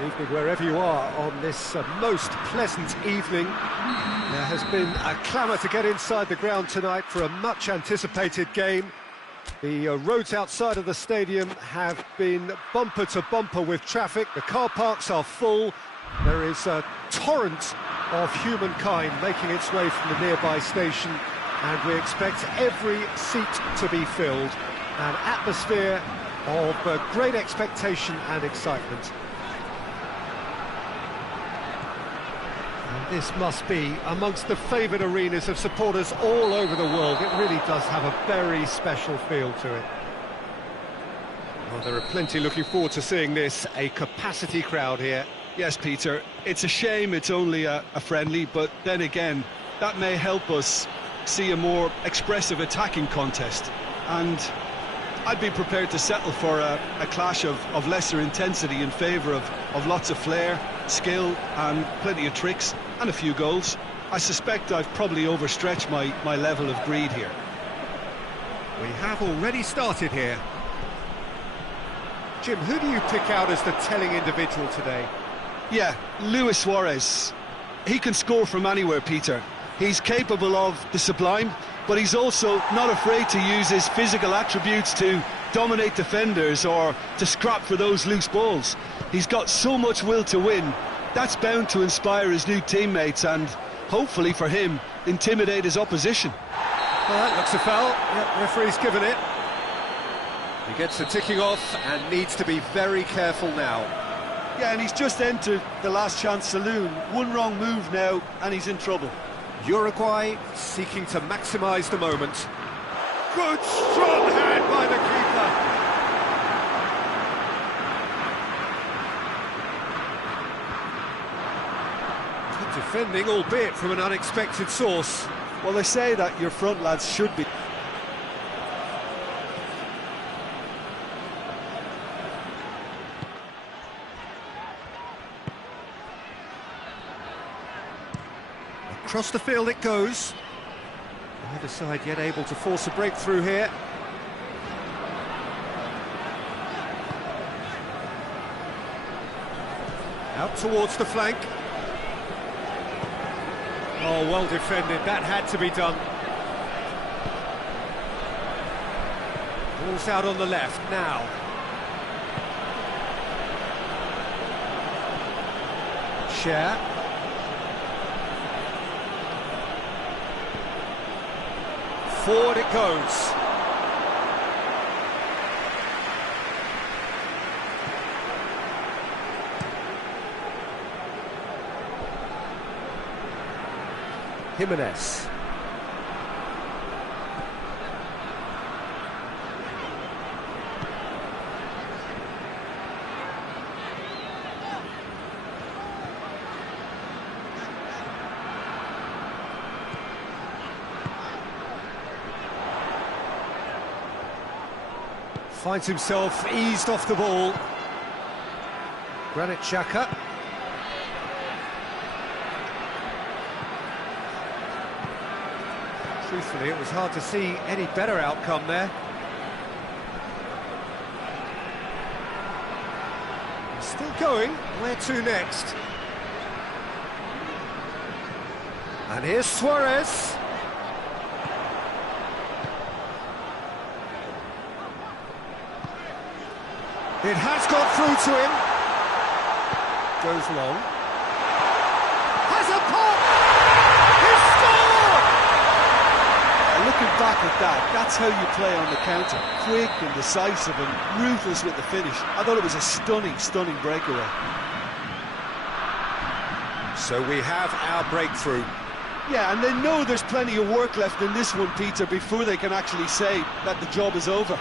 Good evening wherever you are on this most pleasant evening. There has been a clamour to get inside the ground tonight for a much anticipated game. The roads outside of the stadium have been bumper to bumper with traffic. The car parks are full. There is a torrent of humankind making its way from the nearby station, and we expect every seat to be filled. An atmosphere of great expectation and excitement. And this must be amongst the favoured arenas of supporters all over the world. It really does have a very special feel to it. Well, there are plenty looking forward to seeing this, a capacity crowd here. Yes, Peter, it's a shame it's only a friendly, but then again, that may help us see a more expressive attacking contest. And I'd be prepared to settle for a clash of lesser intensity in favour of lots of flair, skill and plenty of tricks and a few goals. I suspect I've probably overstretched my level of greed here. We have already started here. Jim, who do you pick out as the telling individual today? Yeah, Luis Suarez. He can score from anywhere, Peter. He's capable of the sublime, but he's also not afraid to use his physical attributes to dominate defenders or to scrap for those loose balls. He's got so much will to win. That's bound to inspire his new teammates and, hopefully for him, intimidate his opposition. Well, that looks a foul. Yep, referee's given it. He gets the ticking off and needs to be very careful now. Yeah, and he's just entered the last chance saloon. One wrong move now and he's in trouble. Uruguay seeking to maximise the moment. Good strong hand by the keeper. Good defending, albeit from an unexpected source. Well, they say that your front lads should be. Across the field it goes. Neither side yet able to force a breakthrough here. Out towards the flank. Oh, well defended. That had to be done. Ball's out on the left now. Cher. Forward it goes. Jimenez. Finds himself eased off the ball. Granit Xhaka. Truthfully, it was hard to see any better outcome there. Still going. Where to next? And here's Suarez. It has got through to him. Goes long. Has a pop! He's scored! Looking back at that, that's how you play on the counter. Quick and decisive and ruthless with the finish. I thought it was a stunning, stunning breakaway. So we have our breakthrough. Yeah, and they know there's plenty of work left in this one, Peter, before they can actually say that the job is over.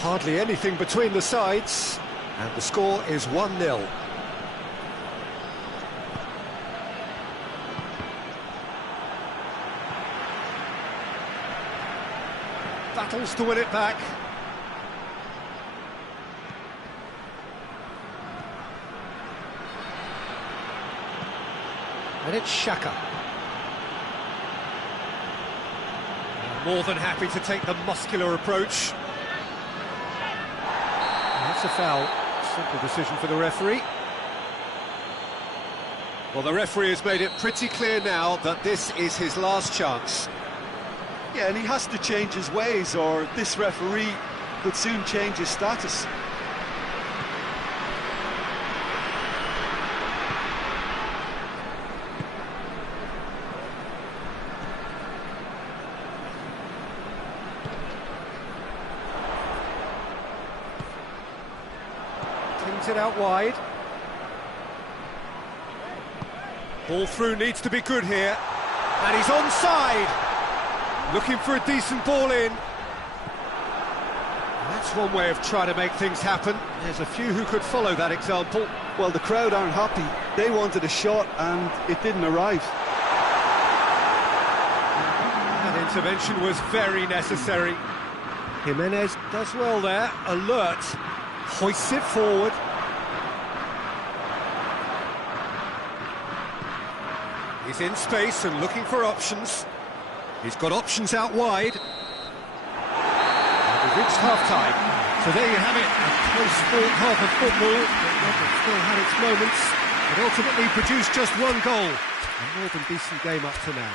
Hardly anything between the sides, and the score is 1-0. Battles to win it back. And it's Xhaka. More than happy to take the muscular approach. That's a foul. Simple decision for the referee. Well, the referee has made it pretty clear now that this is his last chance. Yeah, and he has to change his ways, or this referee could soon change his status. Pings it out wide. Ball through needs to be good here. And he's onside. Looking for a decent ball in. That's one way of trying to make things happen. There's a few who could follow that example. Well, the crowd aren't happy. They wanted a shot and it didn't arrive. That intervention was very necessary. Jimenez does well there, alert, hoists it forward. He's in space and looking for options. He's got options out wide. And we've reached half-time. So there you have it, a close-fought half of football. But still had its moments, but ultimately produced just one goal. A more than decent game up to now.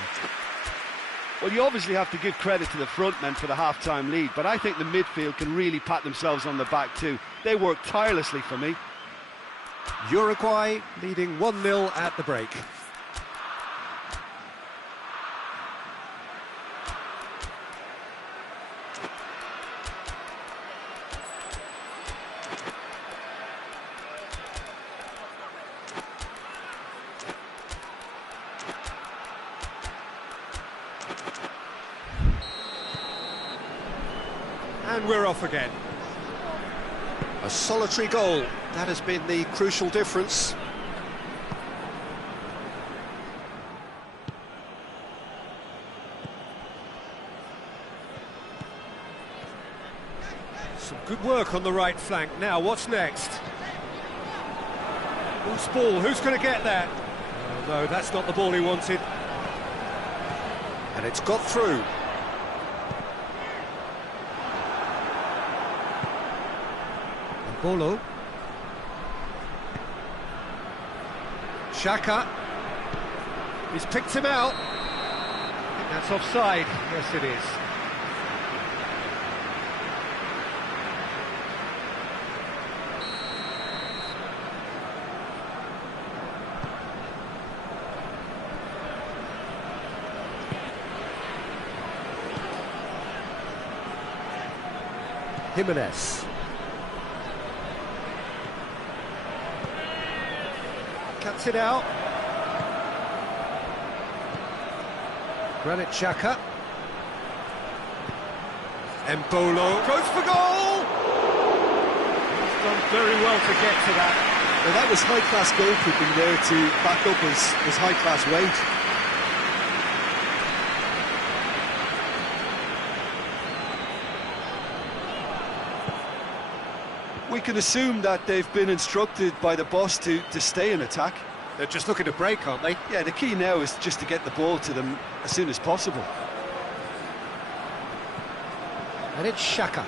Well, you obviously have to give credit to the front men for the half-time lead, but I think the midfield can really pat themselves on the back too. They worked tirelessly for me. Uruguay leading 1-0 at the break. And we're off again. A solitary goal, that has been the crucial difference. Some good work on the right flank. Now, what's next? Loose ball, who's going to get that? Oh, no, that's not the ball he wanted. And it's got through. Bolo. Xhaka. He's picked him out. I think that's offside. Yes, it is. Jimenez. Cuts it out. Granit Xhaka. Embolo goes for goal! He's done very well to get to that. Well, that was high-class goalkeeping there to back up his high-class weight. We can assume that they've been instructed by the boss to stay in attack. They're just looking to break, aren't they? Yeah, the key now is just to get the ball to them as soon as possible. And it's Xhaka.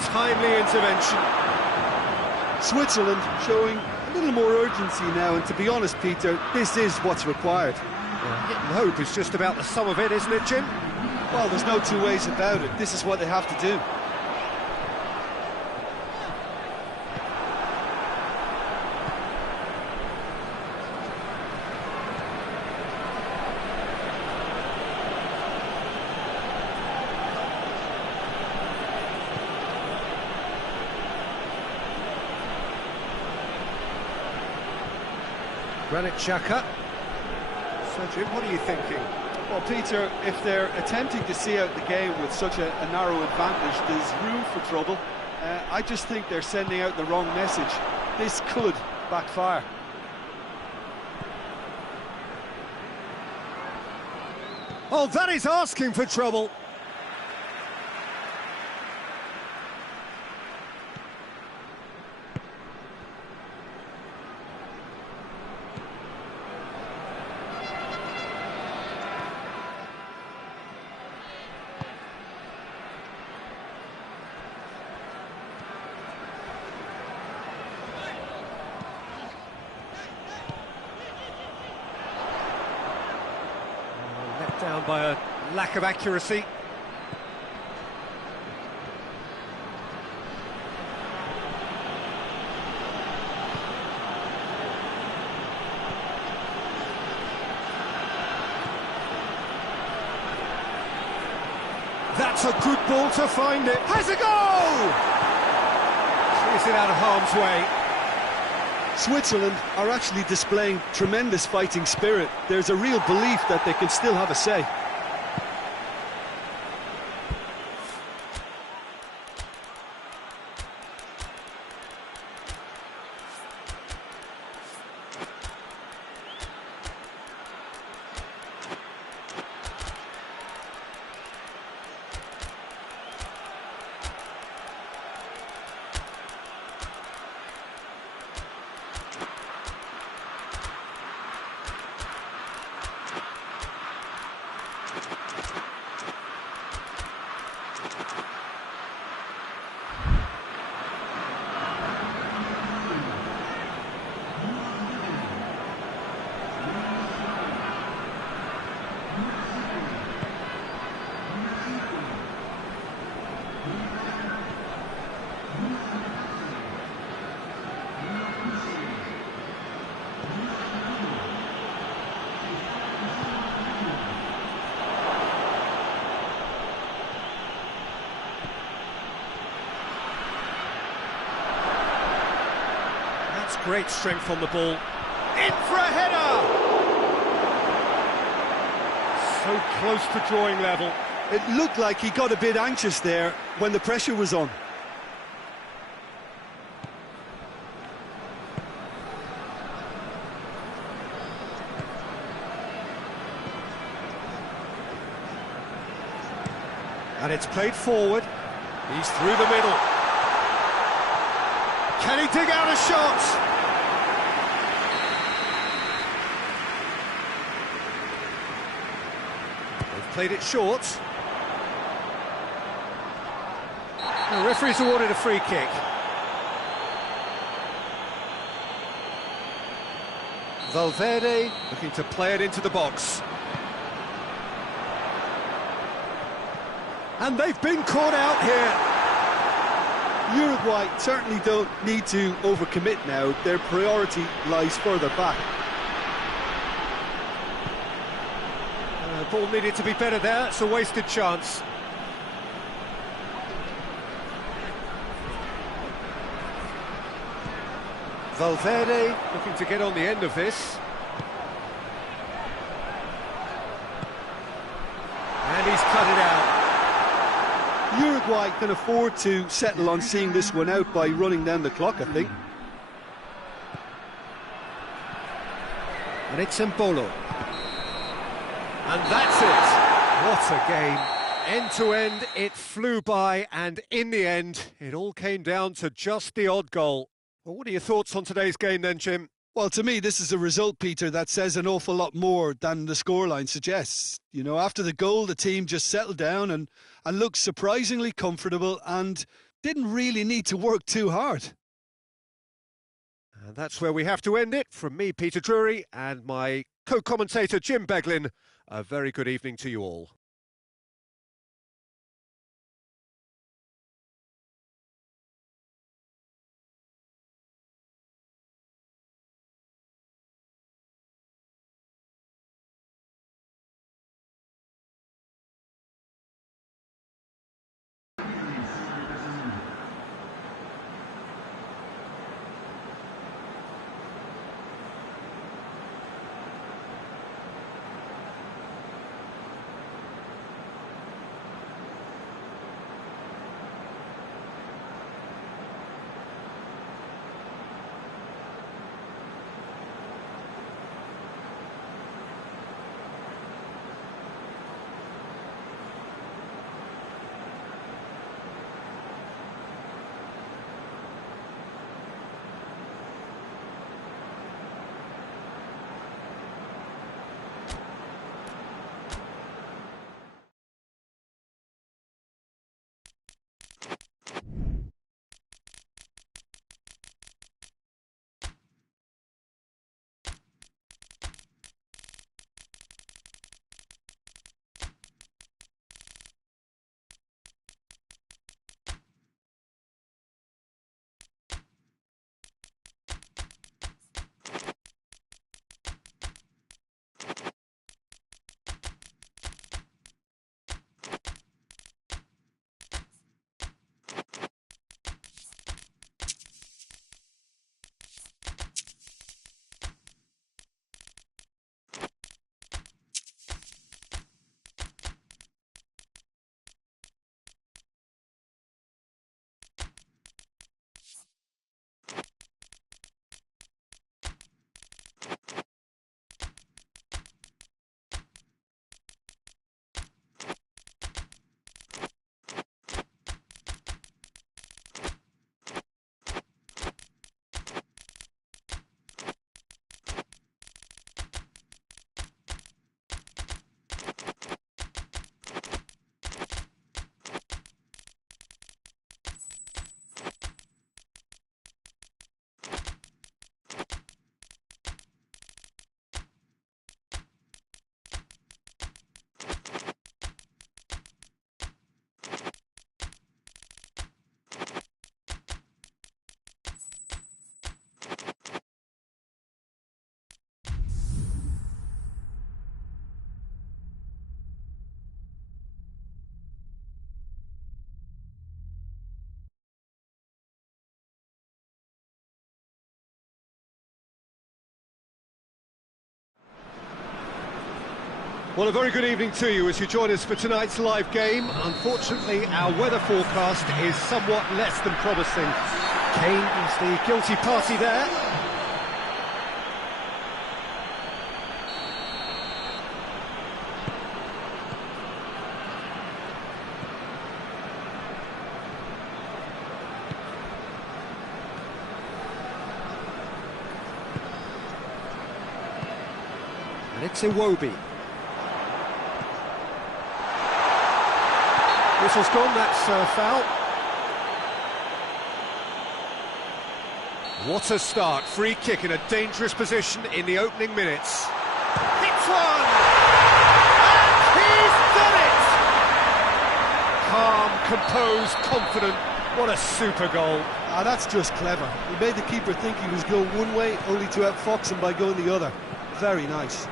Timely intervention. Switzerland showing a little more urgency now, and to be honest, Peter, this is what's required. Hit and hope is just about the sum of it, isn't it, Jim? Well, there's no two ways about it. This is what they have to do. Granit Xhaka. So, Jim, what are you thinking? Well, Peter, if they're attempting to see out the game with such a narrow advantage, there's room for trouble. I just think they're sending out the wrong message. This could backfire. Oh, that is asking for trouble. Down by a lack of accuracy. That's a good ball to find it. Has a goal! Clears it out of harm's way. Switzerland are actually displaying tremendous fighting spirit. There's a real belief that they can still have a say. Great strength on the ball. In for a header! So close to drawing level. It looked like he got a bit anxious there when the pressure was on. And it's played forward. He's through the middle. Can he dig out a shot? They've played it short. The referee's awarded a free kick. Valverde looking to play it into the box. And they've been caught out here. Uruguay certainly don't need to overcommit now. Their priority lies further back. Ball needed to be better there. It's a wasted chance. Valverde looking to get on the end of this. And he's cut it out. Uruguay can afford to settle on seeing this one out by running down the clock, I think. And it's Embolo. And that's it. What a game. End to end, it flew by, and in the end, it all came down to just the odd goal. Well, what are your thoughts on today's game then, Jim? Well, to me, this is a result, Peter, that says an awful lot more than the scoreline suggests. You know, after the goal, the team just settled down and looked surprisingly comfortable and didn't really need to work too hard. And that's where we have to end it. From me, Peter Drury, and my co-commentator, Jim Beglin, a very good evening to you all. Well, a very good evening to you as you join us for tonight's live game. Unfortunately, our weather forecast is somewhat less than promising. Kane is the guilty party there. And it's Iwobi. Whistle's gone, that's foul. What a start, free kick in a dangerous position in the opening minutes. Hits one! And he's done it! Calm, composed, confident, what a super goal. Ah, that's just clever. He made the keeper think he was going one way, only to outfox him by going the other. Very nice.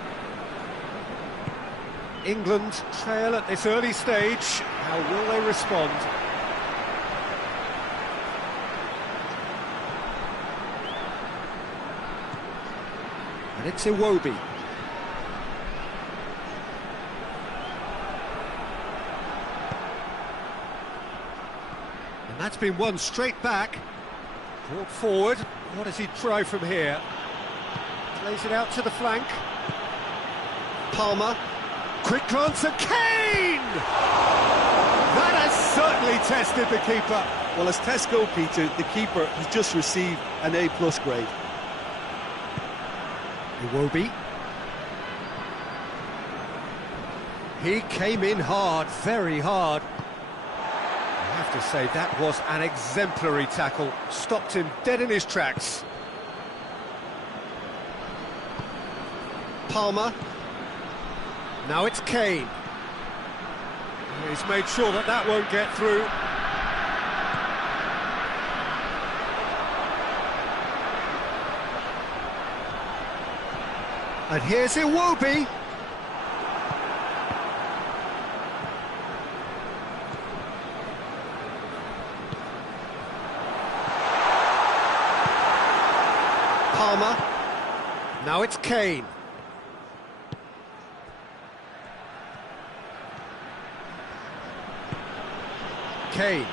England trail at this early stage. How will they respond? And it's Iwobi. And that's been won straight back. Brought forward. What does he try from here? Plays it out to the flank. Palmer. Quick glance at Kane! That has certainly tested the keeper. Well, as tests go, Peter, the keeper has just received an A+ grade. Iwobi. He came in hard, very hard. I have to say, that was an exemplary tackle. Stopped him dead in his tracks. Palmer. Now it's Kane. He's made sure that that won't get through. And here's Iwobi. Palmer. Now it's Kane. Kane.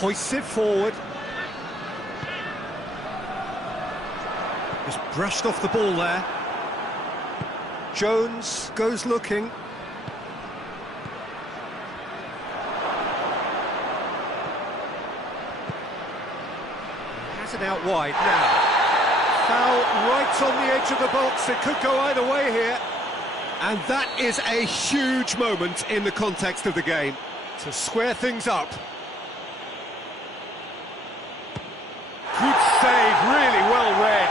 Hoists it forward. Just brushed off the ball there. Jones goes looking. Has it out wide now. Foul right on the edge of the box. It could go either way here. And that is a huge moment in the context of the game to square things up. Good save, really well read.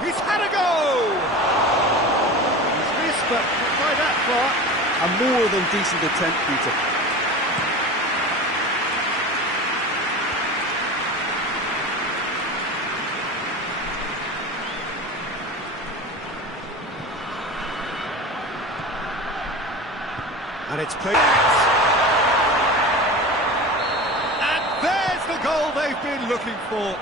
He's had a go! He's missed, but not by that far. A more than decent attempt, Peter. And it's played. And there's the goal they've been looking for.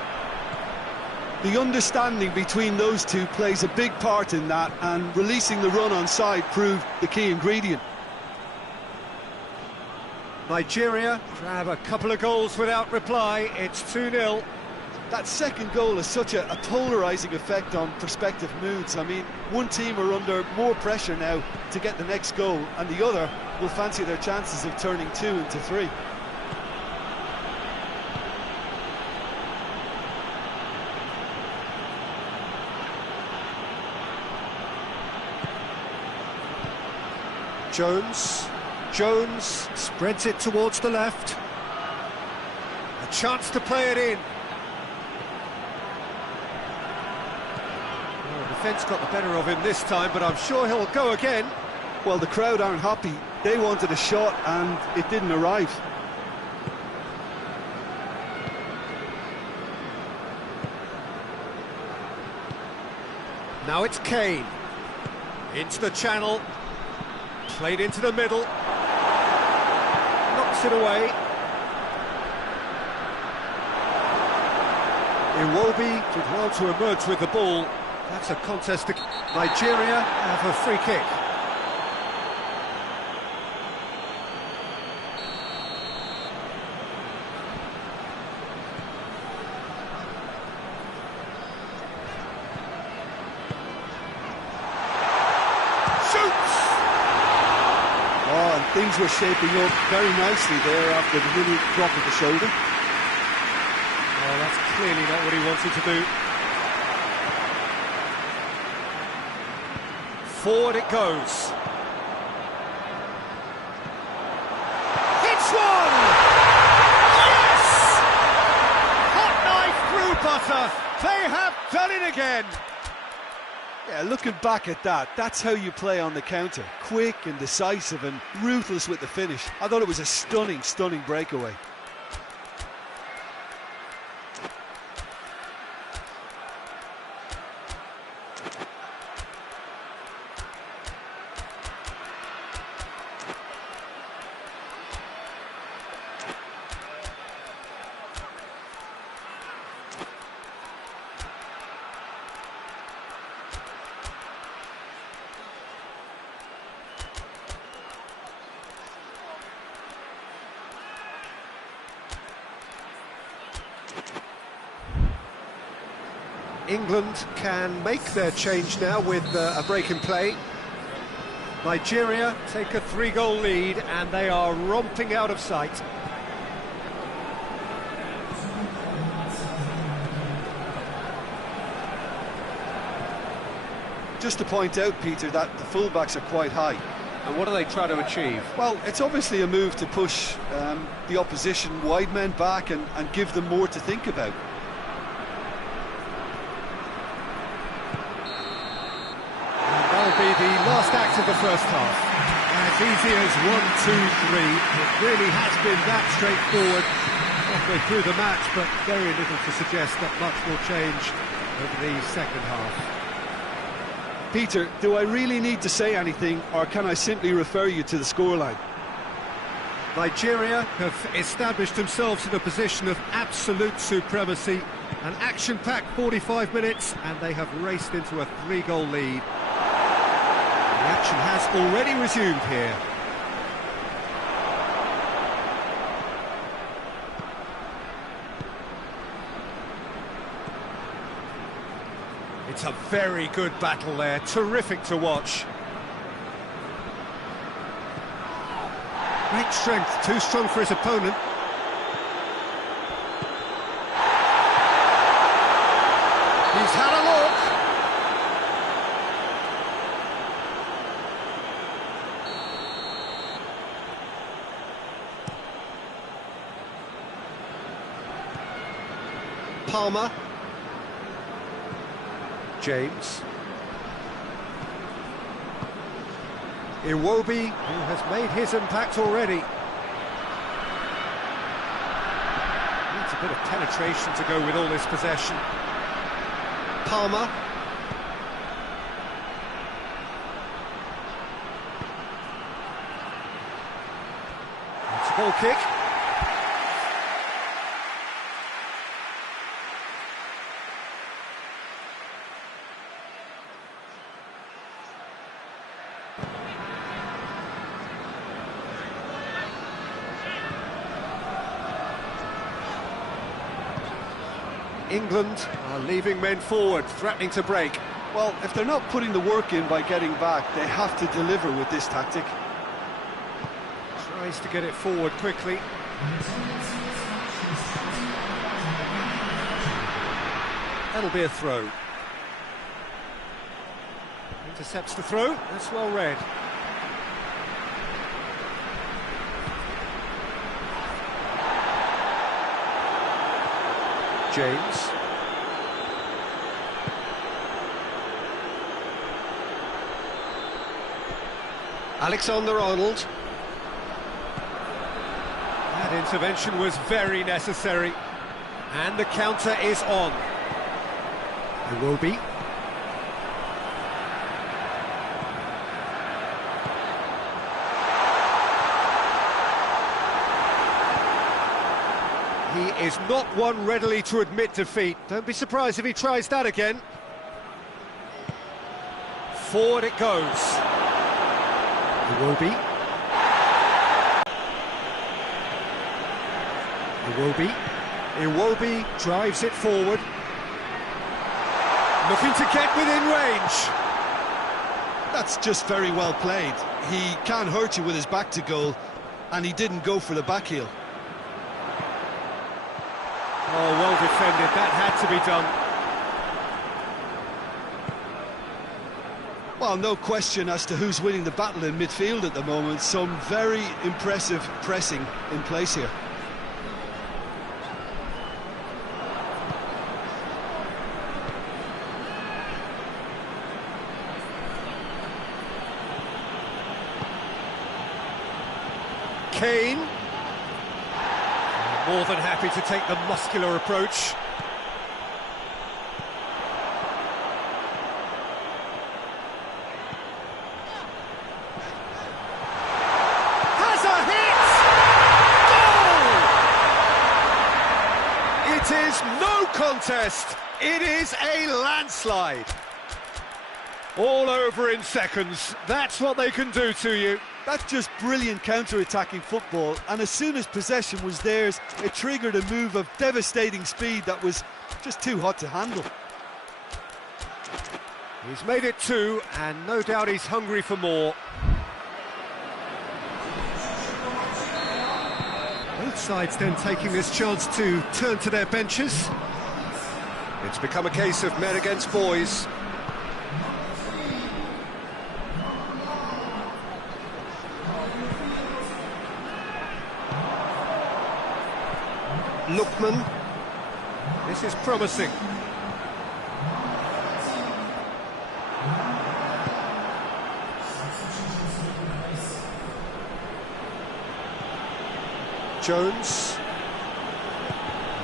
The understanding between those two plays a big part in that, and releasing the run on side proved the key ingredient. Nigeria grab a couple of goals without reply. It's 2-0. That second goal has such a polarising effect on prospective moods. I mean, one team are under more pressure now to get the next goal, and the other will fancy their chances of turning 2 into 3. Jones spreads it towards the left. A chance to play it in. Oh, Defence got the better of him this time, but I'm sure he'll go again. Well, the crowd aren't happy. They wanted a shot and it didn't arrive. Now it's Kane. Into the channel. Played into the middle. Knocks it away. Iwobi did well to emerge with the ball. That's a contest. Nigeria have a free kick. Things were shaping up very nicely there after the little drop of the shoulder. Oh, that's clearly not what he wanted to do. Forward it goes. Hits one! Yes! Hot knife through butter. They have done it again. Yeah, looking back at that, that's how you play on the counter. Quick and decisive and ruthless with the finish. I thought it was a stunning, stunning breakaway. England can make their change now with a break in play. Nigeria take a 3-goal lead and they are romping out of sight. Just to point out, Peter, that the fullbacks are quite high. And what do they try to achieve? Well, it's obviously a move to push the opposition wide men back and give them more to think about. That'll be the last act of the first half. As easy as 1, 2, 3. It really has been that straightforward halfway through the match, but very little to suggest that much will change over the second half. Peter, do I really need to say anything, or can I simply refer you to the scoreline? Nigeria have established themselves in a position of absolute supremacy. An action-packed 45 minutes, and they have raced into a 3-goal lead. The action has already resumed here. It's a very good battle there, terrific to watch. Great strength, too strong for his opponent. He's had a look. Palmer. James. Iwobi, who has made his impact already. Needs a bit of penetration to go with all this possession. Palmer. It's a goal kick. England are leaving men forward, threatening to break. Well, if they're not putting the work in by getting back, they have to deliver with this tactic. Tries to get it forward quickly. That'll be a throw. Intercepts the throw, that's well read. James. Alexander-Arnold. That intervention was very necessary. And the counter is on. Iwobi. He is not one readily to admit defeat. Don't be surprised if he tries that again. Forward it goes. Iwobi. Iwobi drives it forward. Looking to get within range. That's just very well played. He can't hurt you with his back to goal, and he didn't go for the back heel. Oh, well defended. That had to be done. Well, no question as to who's winning the battle in midfield at the moment. Some very impressive pressing in place here. Kane. More than happy to take the muscular approach. Has a hit! Goal! It is no contest. It is a landslide. All over in seconds. That's what they can do to you. That's just brilliant counter-attacking football, and as soon as possession was theirs, it triggered a move of devastating speed that was just too hot to handle. He's made it 2, and no doubt he's hungry for more. Both sides then taking this chance to turn to their benches. It's become a case of men against boys. Lookman. This is promising. Jones.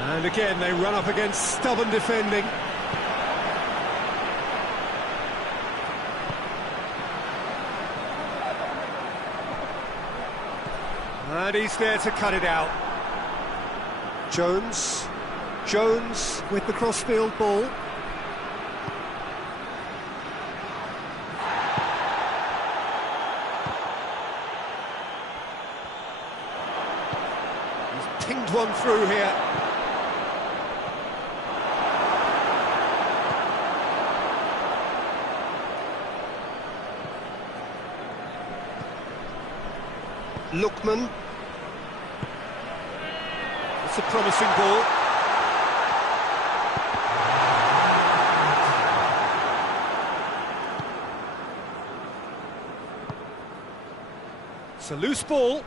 And again they run up against stubborn defending. And he's there to cut it out. Jones with the crossfield ball. He's pinged one through here. Lookman. It's a promising ball. It's a loose ball.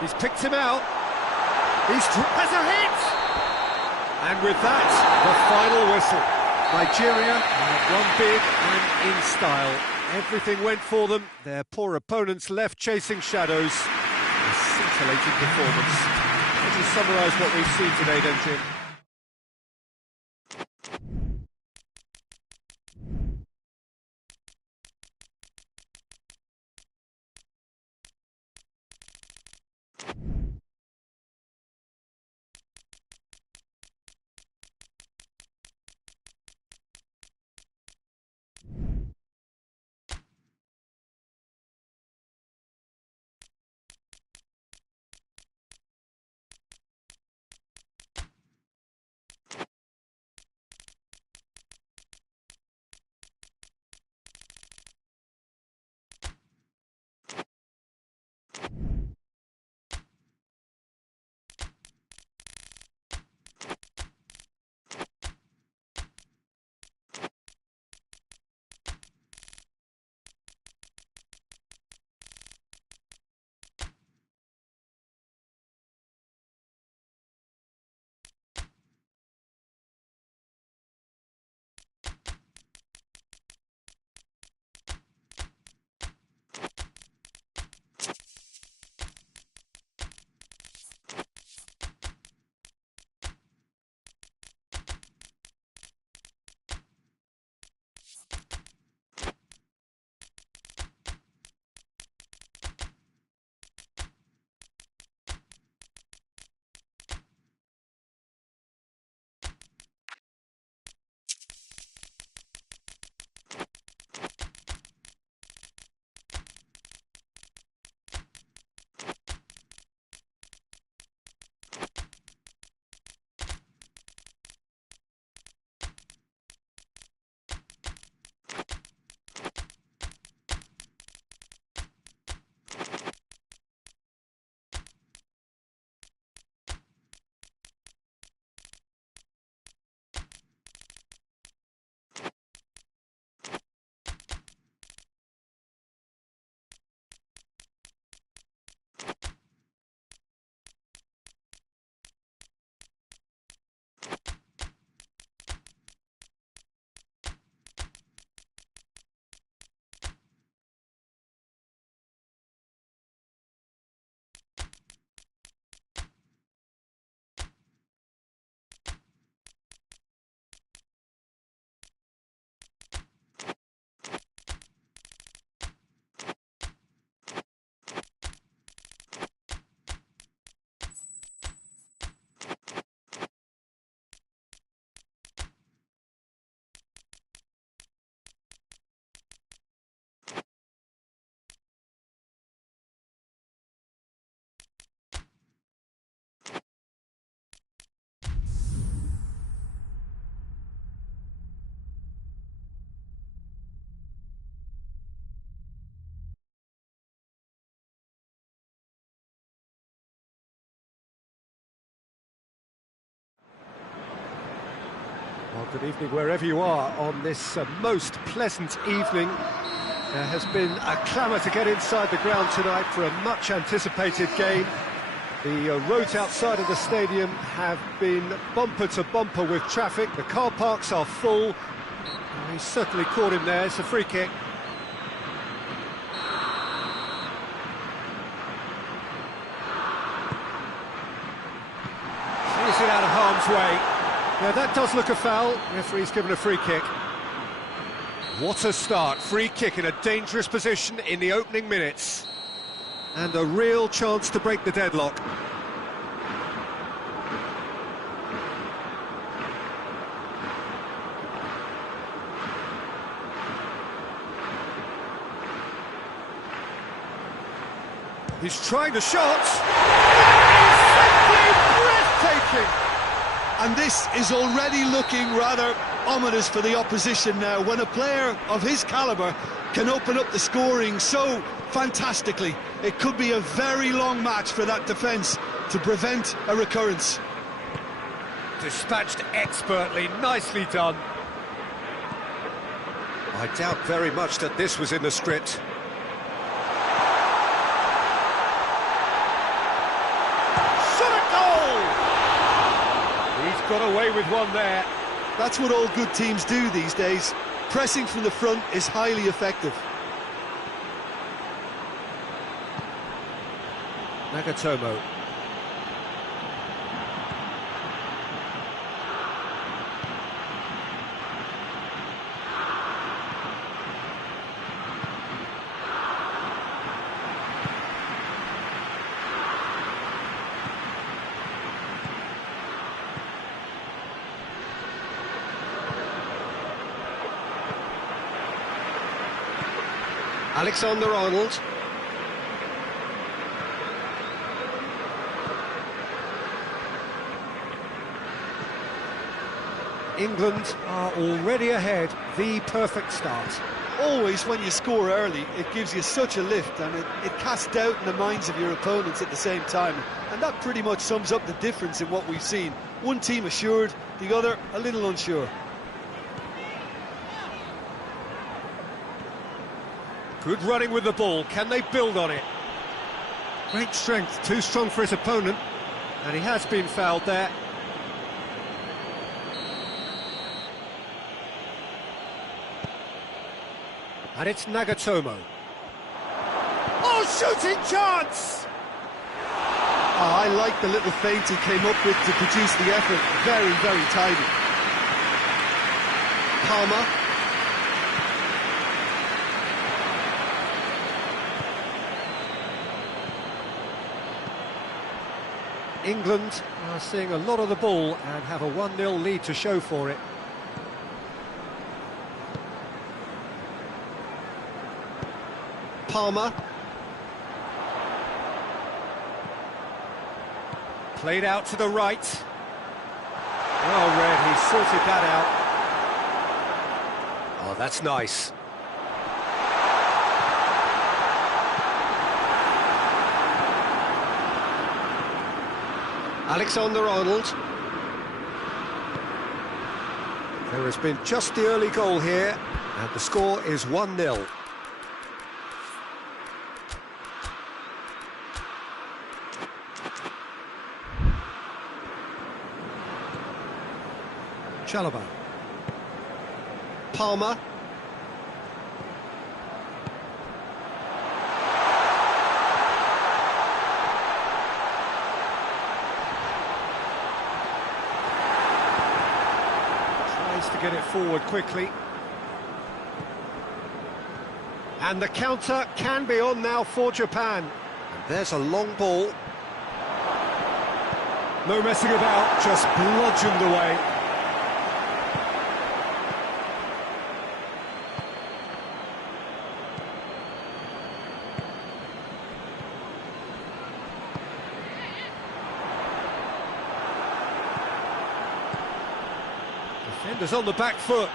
He's picked him out. Has a hit! And with that, the final whistle. Nigeria have won big and in style. Everything went for them. Their poor opponents left chasing shadows. A scintillating performance. Would you summarise what we've seen today, then, Tim? Well, good evening wherever you are on this most pleasant evening. There has been a clamour to get inside the ground tonight for a much-anticipated game. The roads outside of the stadium have been bumper to bumper with traffic. The car parks are full. He's certainly caught him there. It's a free kick. Sees it out of harm's way. Yeah, that does look a foul. Referee's given a free kick. What a start. Free kick in a dangerous position in the opening minutes. And a real chance to break the deadlock. He's trying the shot. Simply breathtaking. And this is already looking rather ominous for the opposition now, when a player of his calibre can open up the scoring so fantastically. It could be a very long match for that defence to prevent a recurrence. Dispatched expertly, nicely done. I doubt very much that this was in the script. Shot at goal! He's got away with one there. That's what all good teams do these days. Pressing from the front is highly effective. Nagatomo. Alexander-Arnold. England are already ahead, the perfect start. Always when you score early, it gives you such a lift, and it casts doubt in the minds of your opponents at the same time. And that pretty much sums up the difference in what we've seen. One team assured, the other a little unsure. Good running with the ball, can they build on it? Great strength, too strong for his opponent, and he has been fouled there. And it's Nagatomo. Oh, shooting chance! I like the little feint he came up with to produce the effort. Very, very tidy. Palmer. England are seeing a lot of the ball and have a 1-0 lead to show for it. Palmer. Played out to the right. Well read, he sorted that out. Oh, that's nice. Alexander-Arnold. There has been just the early goal here, and the score is 1-0. Chalobah. Palmer. Tries to get it forward quickly. And the counter can be on now for Japan. And there's a long ball. No messing about, just bludgeoned away. Defenders on the back foot.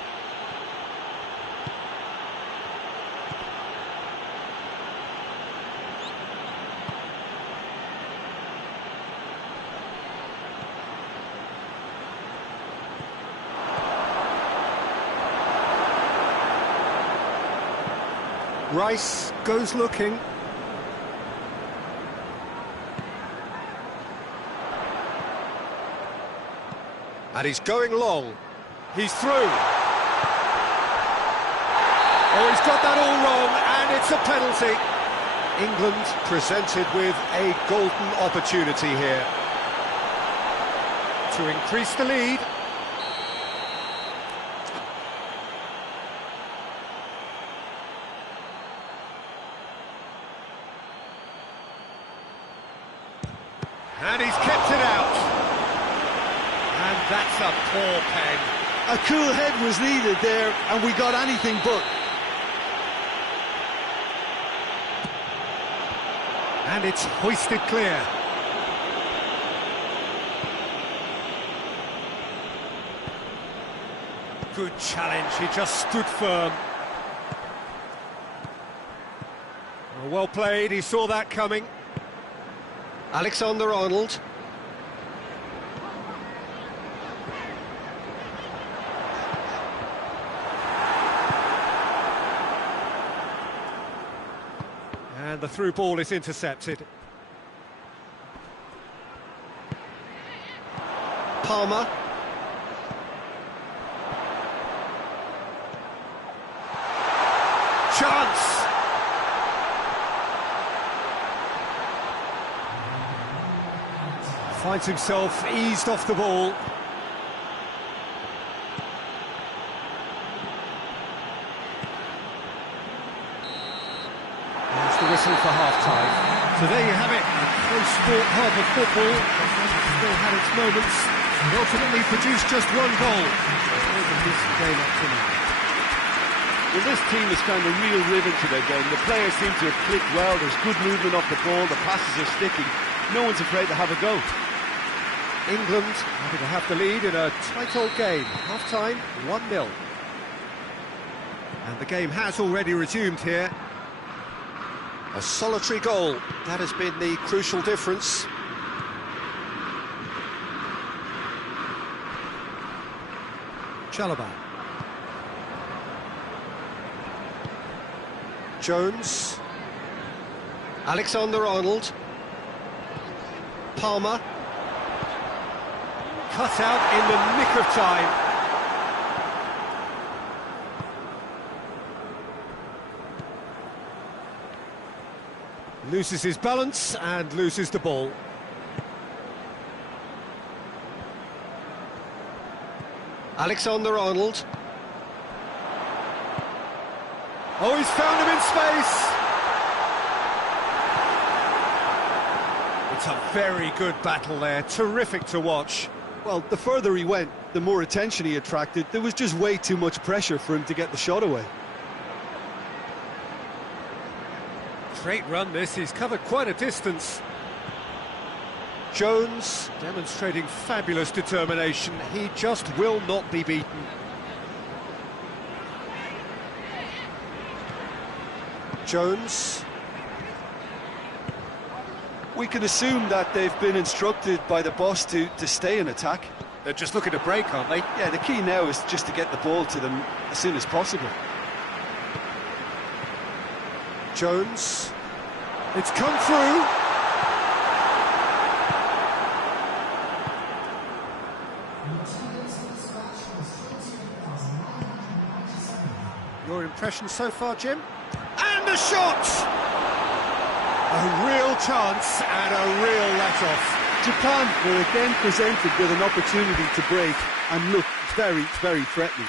Rice goes looking. And he's going long. He's through. Oh, he's got that all wrong, and it's a penalty. England presented with a golden opportunity here to increase the lead. And he's kept it out. And that's a poor pen. A cool head was needed there, and we got anything but. And it's hoisted clear. Good challenge, he just stood firm. Well played, he saw that coming. Alexander-Arnold. And the through ball is intercepted. Palmer. Chance! Finds himself eased off the ball. That's the whistle for half-time. So there you have it, a close sport half of football. Still had its moments, and ultimately produced just one goal. This game up tonight. Well, this team has found a real rhythm to their game. The players seem to have clicked well, there's good movement off the ball, the passes are sticking. No one's afraid to have a go. England happy to have the lead in a tight old game. Half-time, 1-0. And the game has already resumed here. A solitary goal, that has been the crucial difference. Chalobah. Jones. Alexander-Arnold. Palmer. Cut out in the nick of time. Loses his balance and loses the ball. Alexander-Arnold. Oh, he's found him in space! It's a very good battle there, terrific to watch. Well, the further he went, the more attention he attracted. There was just way too much pressure for him to get the shot away. Great run this, he's covered quite a distance. Jones demonstrating fabulous determination, he just will not be beaten. Jones. We can assume that they've been instructed by the boss to stay in attack. They're just looking to break, aren't they? Yeah, the key now is just to get the ball to them as soon as possible. Jones. It's come through. Your impression so far, Jim? And a shot! A real chance and a real let-off. Japan were again presented with an opportunity to break and looked very, very threatening.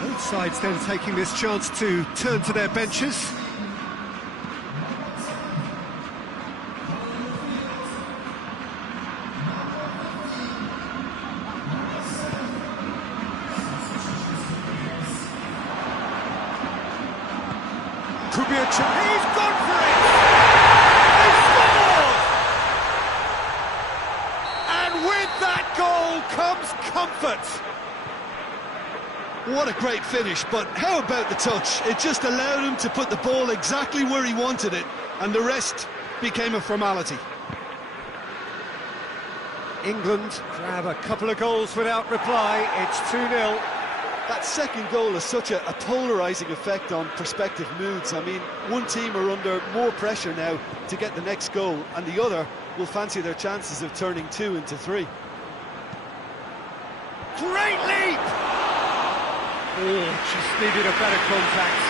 Both sides then taking this chance to turn to their benches. Could be a chance. He's gone for it! He scored! And with that goal, comes comfort. What a great finish, but how about the touch? It just allowed him to put the ball exactly where he wanted it, and the rest became a formality. England grab a couple of goals without reply. It's 2-0. That second goal has such a polarising effect on prospective moods. I mean, one team are under more pressure now to get the next goal, and the other will fancy their chances of turning 2 into 3. Great leap! Oh, just needed a better contact.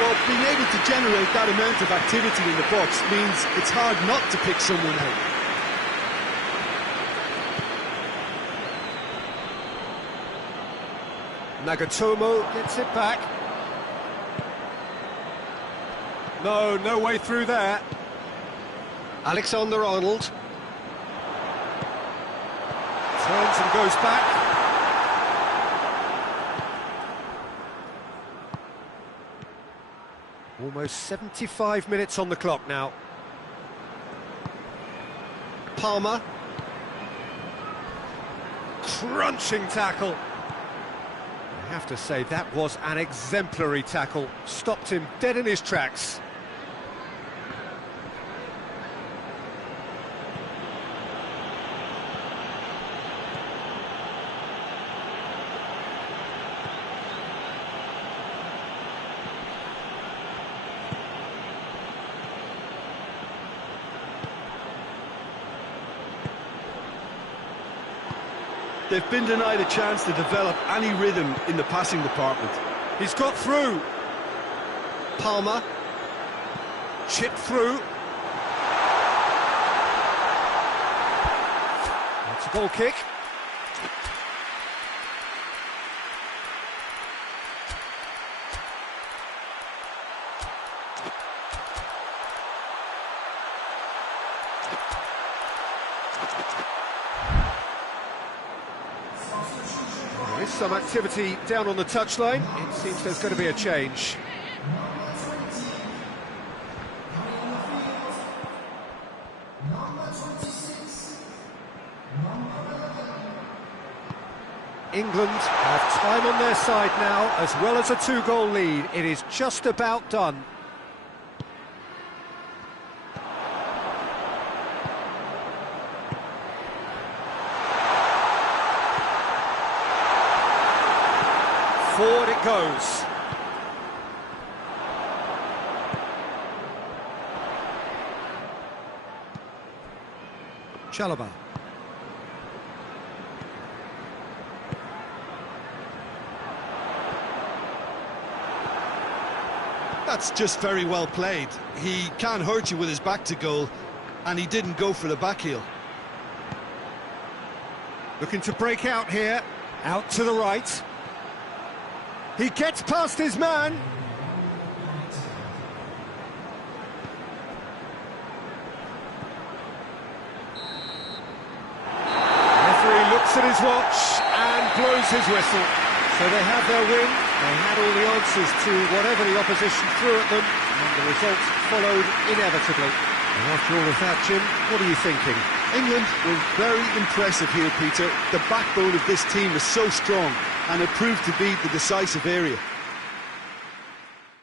Well, being able to generate that amount of activity in the box means it's hard not to pick someone out. Nagatomo gets it back. No way through there. Alexander-Arnold. Turns and goes back. Almost 75 minutes on the clock now. Palmer. Crunching tackle. I have to say, that was an exemplary tackle. Stopped him dead in his tracks. They've been denied a chance to develop any rhythm in the passing department. He's got through. Palmer. Chip through. That's a goal kick. There is some activity down on the touchline. It seems there's going to be a change. England have time on their side now, as well as a 2-goal lead. It is just about done. Forward it goes. Chalobah. That's just very well played. He can't hurt you with his back to goal, and he didn't go for the back heel. Looking to break out here. Out to the right. He gets past his man. Referee looks at his watch and blows his whistle. So they have their win. They had all the answers to whatever the opposition threw at them, and the result followed inevitably. And after all of that, Jim, what are you thinking? England were very impressive here, Peter. The backbone of this team is so strong, and it proved to be the decisive area.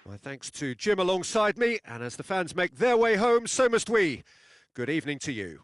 My thanks to Jim alongside me, and as the fans make their way home, so must we. Good evening to you.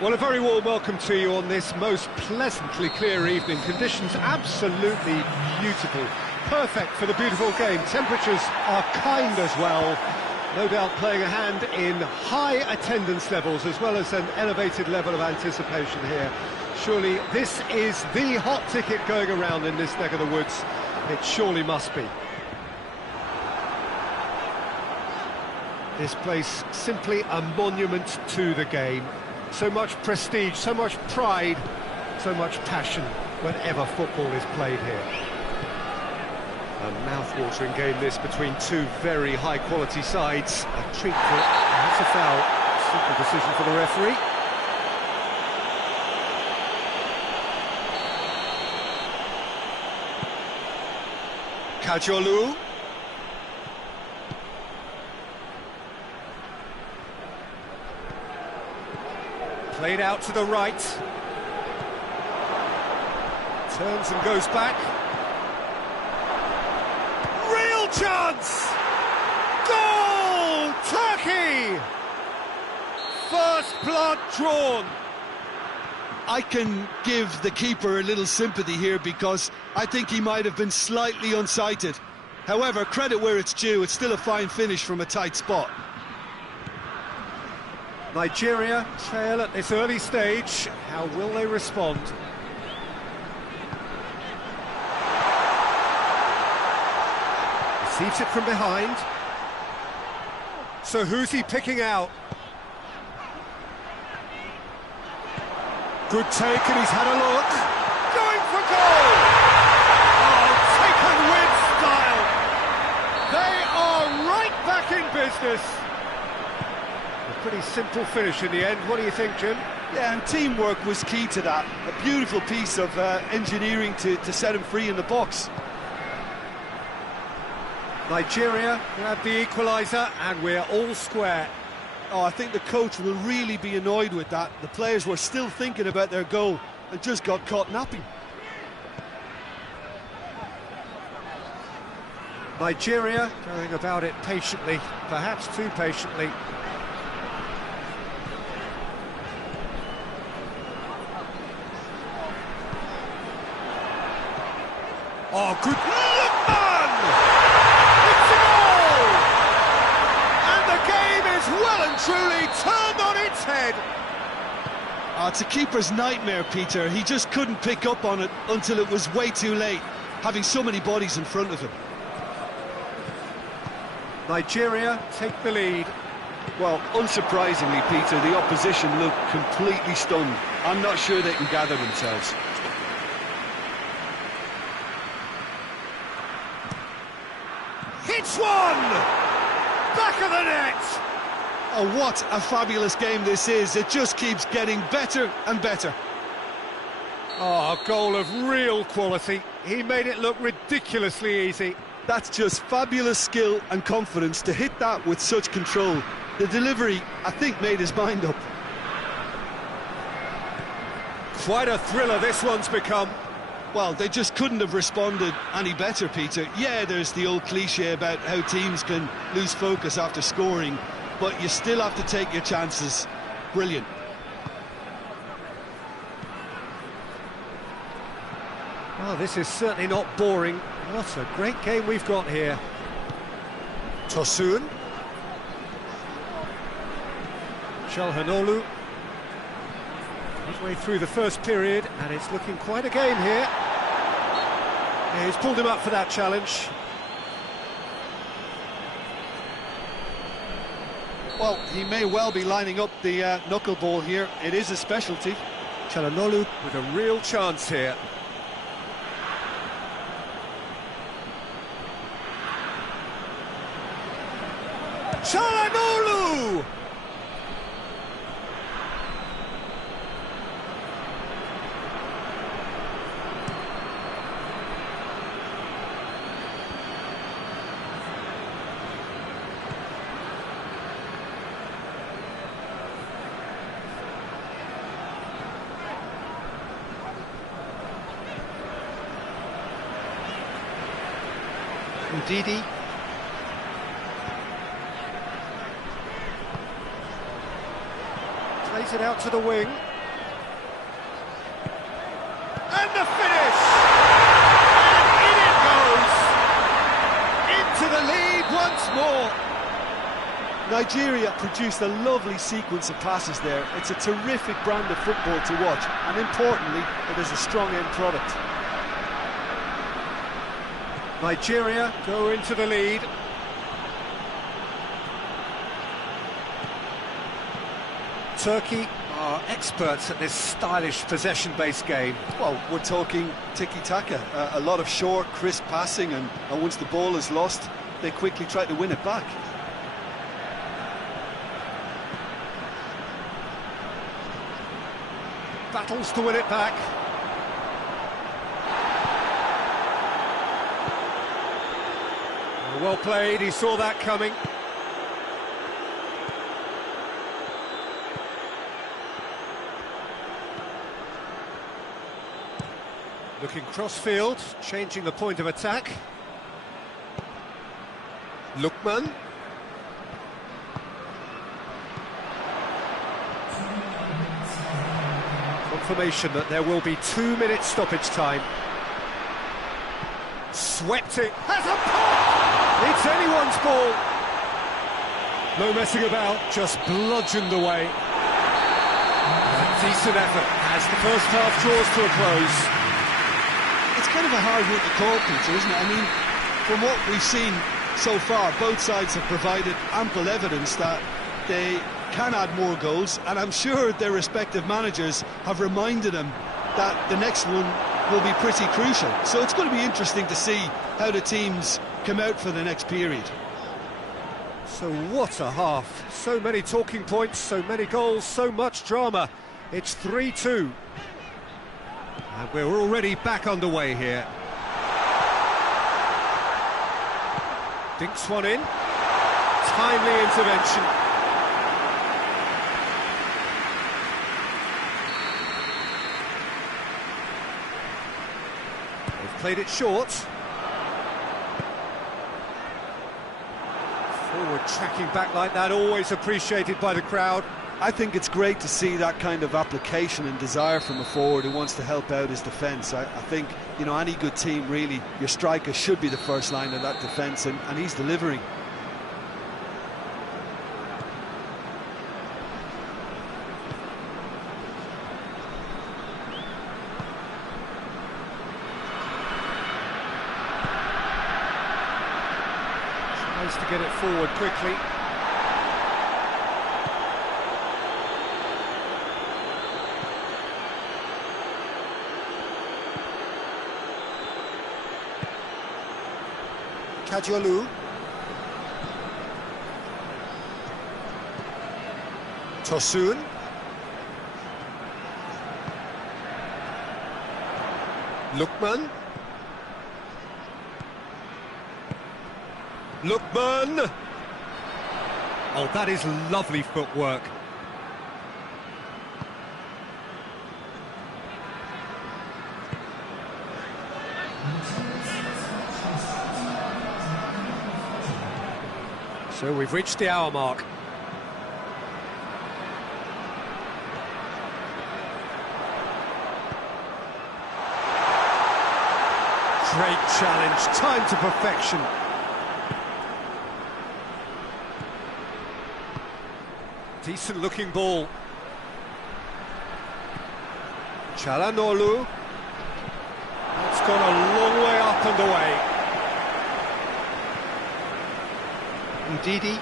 Well, a very warm welcome to you on this most pleasantly clear evening. Conditions absolutely beautiful. Perfect for the beautiful game. Temperatures are kind as well. No doubt playing a hand in high attendance levels as well as an elevated level of anticipation here. Surely this is the hot ticket going around in this neck of the woods. It surely must be. This place simply a monument to the game. So much prestige, so much pride, so much passion whenever football is played here. A mouth-watering game this between two very high-quality sides. A treat for that's a foul. Simple decision for the referee. Kajolu. Played out to the right. Turns and goes back. Real chance! Goal! Turkey! First blood drawn. I can give the keeper a little sympathy here because I think he might have been slightly unsighted. However, credit where it's due, it's still a fine finish from a tight spot. Nigeria trail at this early stage. How will they respond? Receives it from behind. So who's he picking out? Good take, and he's had a look. Going for goal! Oh, taken with style. They are right back in business. A pretty simple finish in the end. What do you think, Jim? Yeah, and teamwork was key to that. A beautiful piece of engineering to set him free in the box. Nigeria grab the equaliser, and we're all square. Oh, I think the coach will really be annoyed with that. The players were still thinking about their goal and just got caught napping. Nigeria going about it patiently, perhaps too patiently. Oh, good look, man! It's a goal! And the game is well and truly turned on its head. Oh, it's a keeper's nightmare, Peter. He just couldn't pick up on it until it was way too late, having so many bodies in front of him. Nigeria take the lead. Well, unsurprisingly, Peter, the opposition look completely stunned. I'm not sure they can gather themselves. Hits one! Back of the net! Oh, what a fabulous game this is. It just keeps getting better and better. Oh, a goal of real quality. He made it look ridiculously easy. That's just fabulous skill and confidence to hit that with such control. The delivery, I think, made his mind up. Quite a thriller this one's become. Well, they just couldn't have responded any better, Peter. Yeah, there's the old cliche about how teams can lose focus after scoring, but you still have to take your chances. Brilliant. Oh, this is certainly not boring. What a great game we've got here. Tosun. Çalhanoğlu. Midway through the first period, and it's looking quite a game here. Yeah, he's pulled him up for that challenge. Well, he may well be lining up the knuckleball here. It is a specialty. Çalhanoğlu with a real chance here. Çalhanoğlu! Ndidi. Plays it out to the wing. And the finish! And in it goes! Into the lead once more! Nigeria produced a lovely sequence of passes there. It's a terrific brand of football to watch, and importantly, it is a strong end product. Nigeria go into the lead. Turkey are experts at this stylish possession-based game. Well, we're talking tiki-taka, a lot of short, crisp passing, and once the ball is lost, they quickly try to win it back. Battles to win it back. Well played, he saw that coming. Looking cross-field, changing the point of attack. Lookman. Confirmation that there will be 2 minutes stoppage time. Swept it, has a pop! It's anyone's ball. No messing about, just bludgeoned away. A decent effort as the first half draws to a close. It's kind of a hard one to call, Peter, isn't it? I mean, from what we've seen so far, both sides have provided ample evidence that they can add more goals, and I'm sure their respective managers have reminded them that the next one will be pretty crucial. So it's going to be interesting to see how the teams come out for the next period. So what a half. So many talking points, so many goals, so much drama. It's 3-2. And we're already back underway here. Dinks one in. Timely intervention. They've played it short. Forward tracking back like that, always appreciated by the crowd. I think it's great to see that kind of application and desire from a forward who wants to help out his defence. I think, you know, any good team, really, your striker should be the first line of that defence, and he's delivering. Tries to get it forward quickly. Kadiolu. Tosun. Lookman. Lookman! Oh, that is lovely footwork. So we've reached the hour mark. Great challenge, time to perfection. Decent looking ball. Çalhanoğlu. That's gone a long way up and away. Ndidi.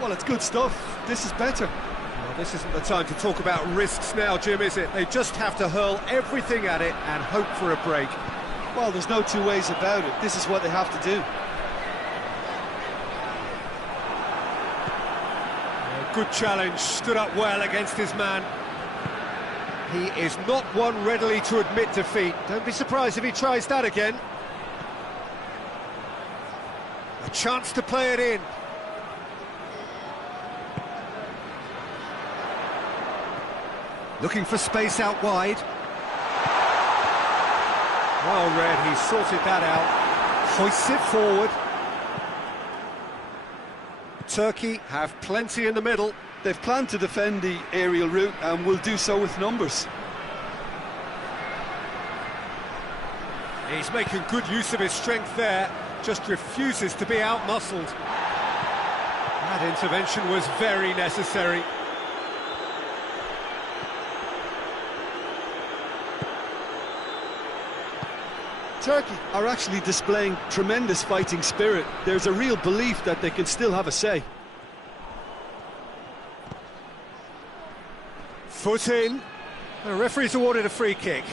Well, it's good stuff. This is better. Well, this isn't the time to talk about risks now, Jim, is it? They just have to hurl everything at it and hope for a break. Well, there's no two ways about it. This is what they have to do. Good challenge, stood up well against his man. He is not one readily to admit defeat. Don't be surprised if he tries that again. A chance to play it in. Looking for space out wide. Well read, he sorted that out. Hoists it forward. Turkey have plenty in the middle. They've planned to defend the aerial route and will do so with numbers. He's making good use of his strength there, just refuses to be out-muscled. That intervention was very necessary. Turkey are actually displaying tremendous fighting spirit. There's a real belief that they can still have a say. Foot in. The referee's awarded a free kick.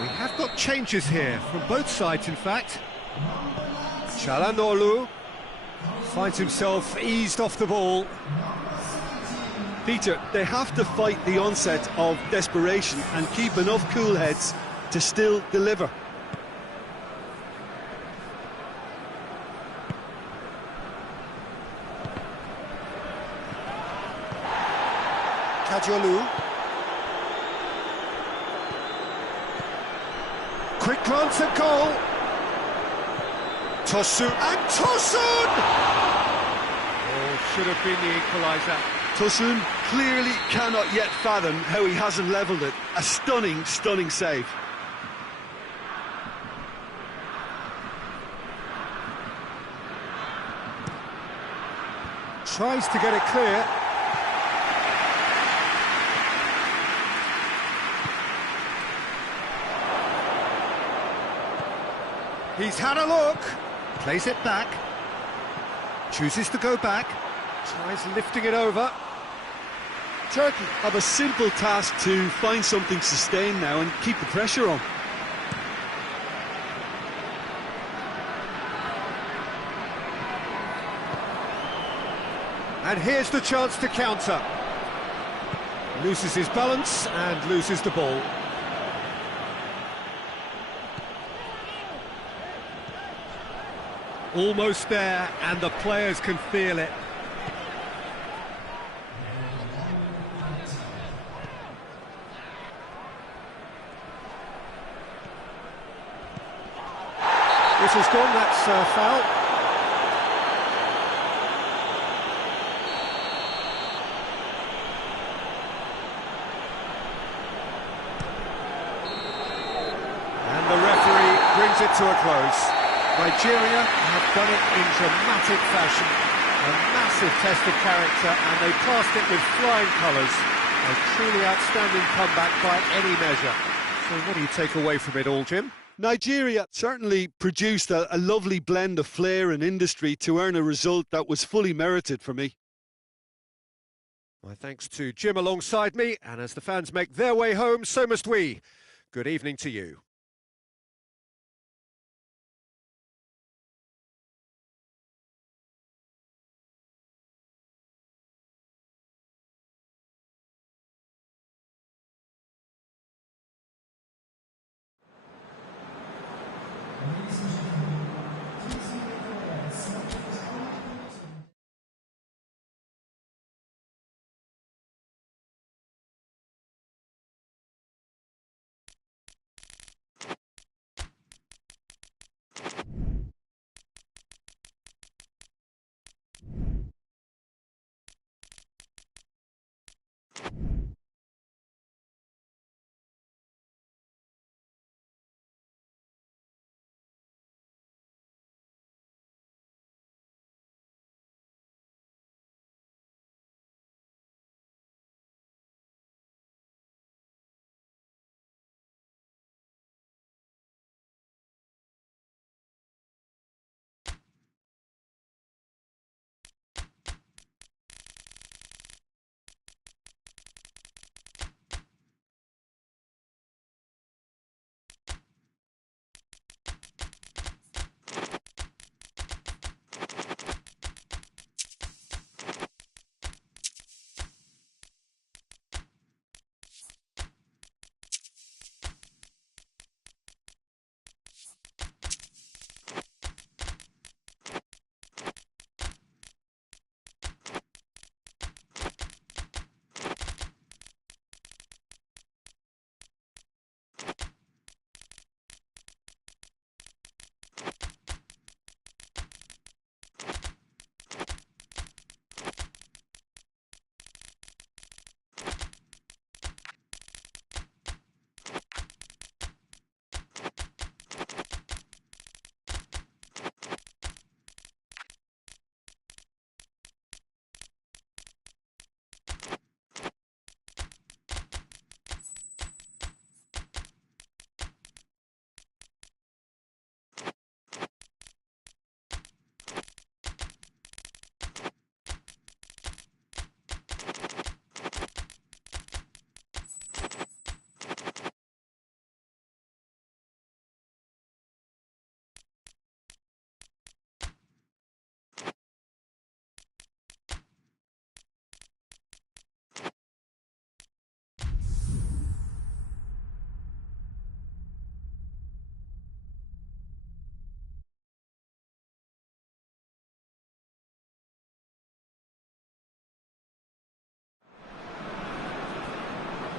We have got changes here, from both sides in fact. Çalhanoğlu finds himself eased off the ball. Peter, they have to fight the onset of desperation and keep enough cool heads to still deliver. Kadıoğlu. Quick glance at goal. Tosun, and Tosun! Oh, should have been the equaliser. Tosun clearly cannot yet fathom how he hasn't levelled it. A stunning, stunning save. Tries to get it clear. He's had a look. Plays it back. Chooses to go back. Tries lifting it over. Turkey have a simple task to find something sustained now and keep the pressure on. And here's the chance to counter. Loses his balance and loses the ball. Almost there, and the players can feel it. Whistle's gone, that's a foul. And the referee brings it to a close. Nigeria have done it in dramatic fashion. A massive test of character, and they passed it with flying colours. A truly outstanding comeback by any measure. So what do you take away from it all, Jim? Nigeria certainly produced a lovely blend of flair and industry to earn a result that was fully merited for me. My thanks to Jim alongside me, and as the fans make their way home, so must we. Good evening to you.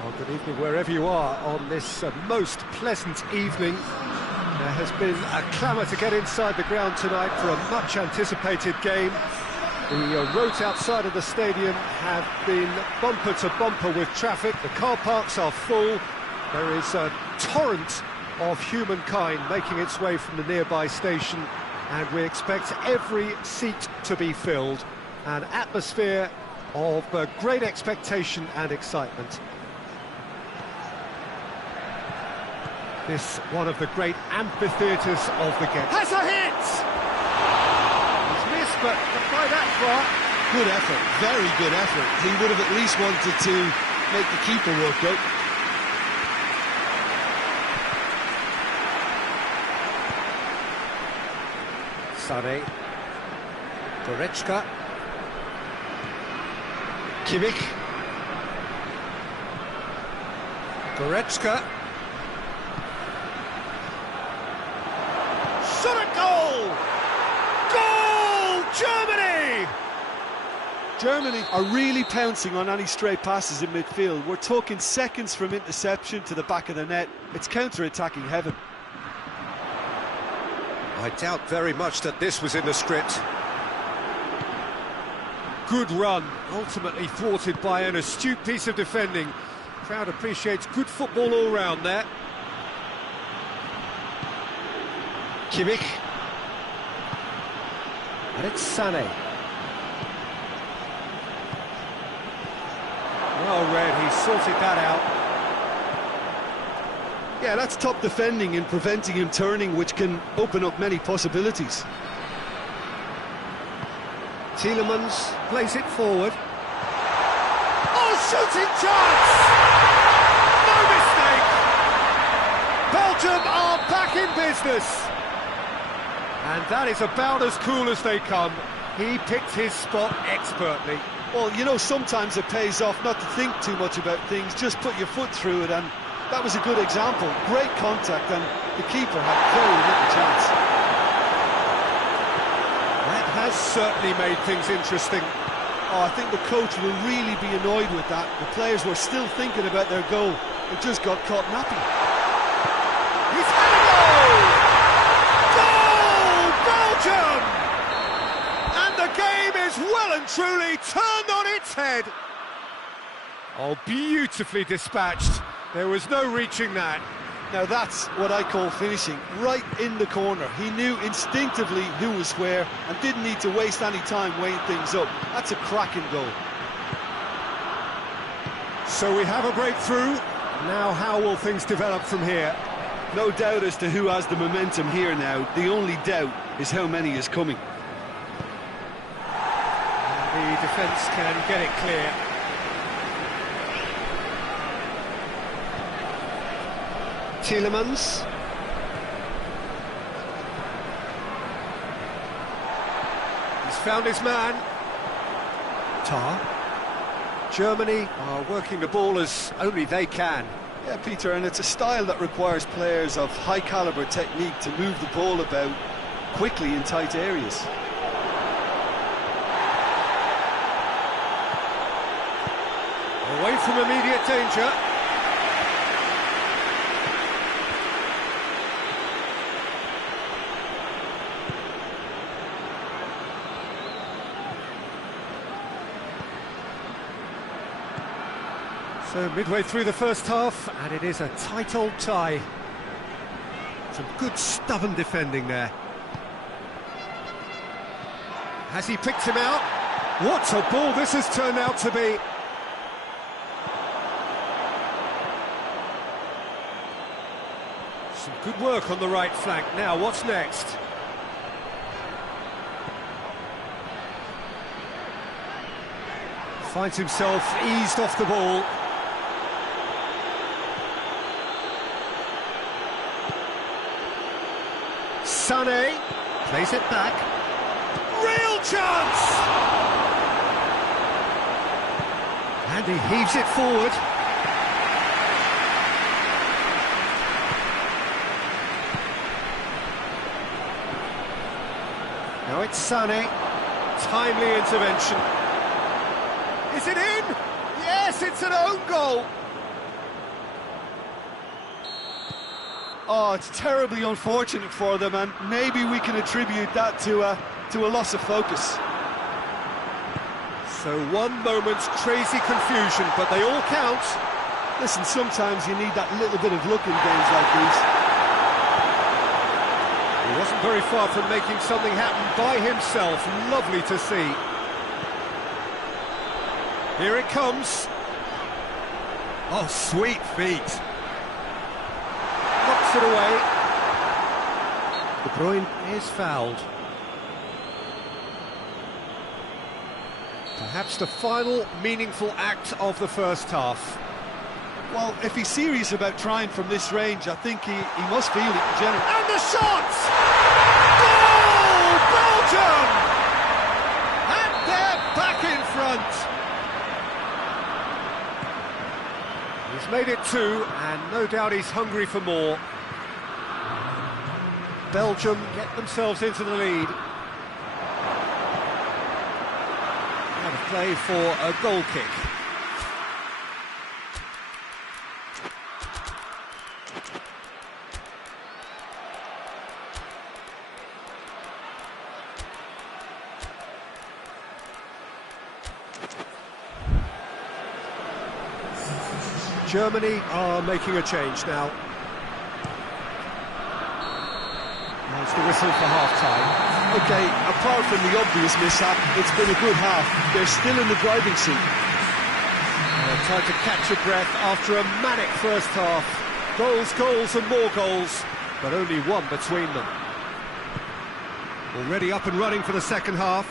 Well, good evening wherever you are on this most pleasant evening. There has been a clamour to get inside the ground tonight for a much anticipated game. The roads outside of the stadium have been bumper to bumper with traffic. The car parks are full. There is a torrent of humankind making its way from the nearby station, and we expect every seat to be filled. An atmosphere of great expectation and excitement. This one of the great amphitheatres of the game. Has a hit! He's missed, but not by that far. Good effort, very good effort. He would have at least wanted to make the keeper work out. Sané. Goretzka. Kimmich. Goretzka. Shot at goal! Goal! Germany! Germany are really pouncing on any stray passes in midfield. We're talking seconds from interception to the back of the net. It's counter-attacking heaven. I doubt very much that this was in the script. Good run, ultimately thwarted by an astute piece of defending. Crowd appreciates good football all round there. Kimmich. And it's Sané. Well read, he sorted that out. Yeah, that's top defending and preventing him turning, which can open up many possibilities. Tielemans plays it forward. Oh, shooting chance! No mistake! Belgium are back in business. And that is about as cool as they come. He picked his spot expertly. Well, you know, sometimes it pays off not to think too much about things, just put your foot through it, and that was a good example. Great contact, and the keeper had very little chance. That has certainly made things interesting. Oh, I think the coach will really be annoyed with that. The players were still thinking about their goal. It just got caught napping. He's had a goal! Goal! Belgium! And the game is well and truly turned on its head. Oh, beautifully dispatched. There was no reaching that. Now that's what I call finishing, right in the corner. He knew instinctively who was where and didn't need to waste any time weighing things up. That's a cracking goal. So we have a breakthrough. Now how will things develop from here? No doubt as to who has the momentum here now. The only doubt is how many is coming. The defence can get it clear. Tielemans. He's found his man. Tar. Germany are working the ball as only they can. Yeah, Peter, and it's a style that requires players of high-caliber technique to move the ball about quickly in tight areas. Away from immediate danger. So midway through the first half, and it is a tight old tie. Some good stubborn defending there. Has he picked him out? What a ball this has turned out to be. Some good work on the right flank. Now, what's next? Finds himself eased off the ball. Sané plays it back. Real chance! And he heaves it forward. Now it's Sané. Timely intervention. Is it in? Yes, it's an own goal. Oh, it's terribly unfortunate for them, and maybe we can attribute that to a loss of focus. So one moment's crazy confusion, but they all count. Listen, sometimes you need that little bit of luck in games like these. He wasn't very far from making something happen by himself. Lovely to see. Here it comes. Oh, sweet feet. Knocks it away. De Bruyne is fouled. Perhaps the final meaningful act of the first half. Well, if he's serious about trying from this range, I think he must feel it in general. And the shot! Goal! Belgium! And they're back in front. He's made it 2, and no doubt he's hungry for more. Belgium get themselves into the lead. Now to play for a goal kick. Germany are making a change now. There's the whistle for half-time. Okay, apart from the obvious mishap, it's been a good half. They're still in the driving seat. Time to catch a breath after a manic first half. Goals, goals and more goals, but only one between them. Already up and running for the second half.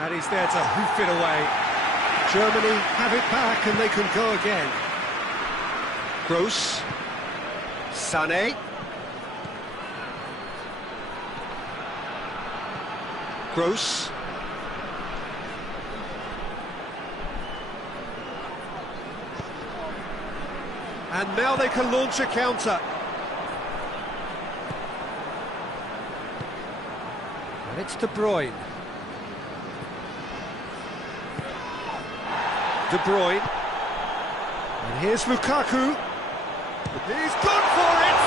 And he's there to hoof it away. Germany have it back and they can go again. Gross. Sané. Gross. And now they can launch a counter. And it's De Bruyne. De Bruyne. And here's Lukaku. He's gone for it!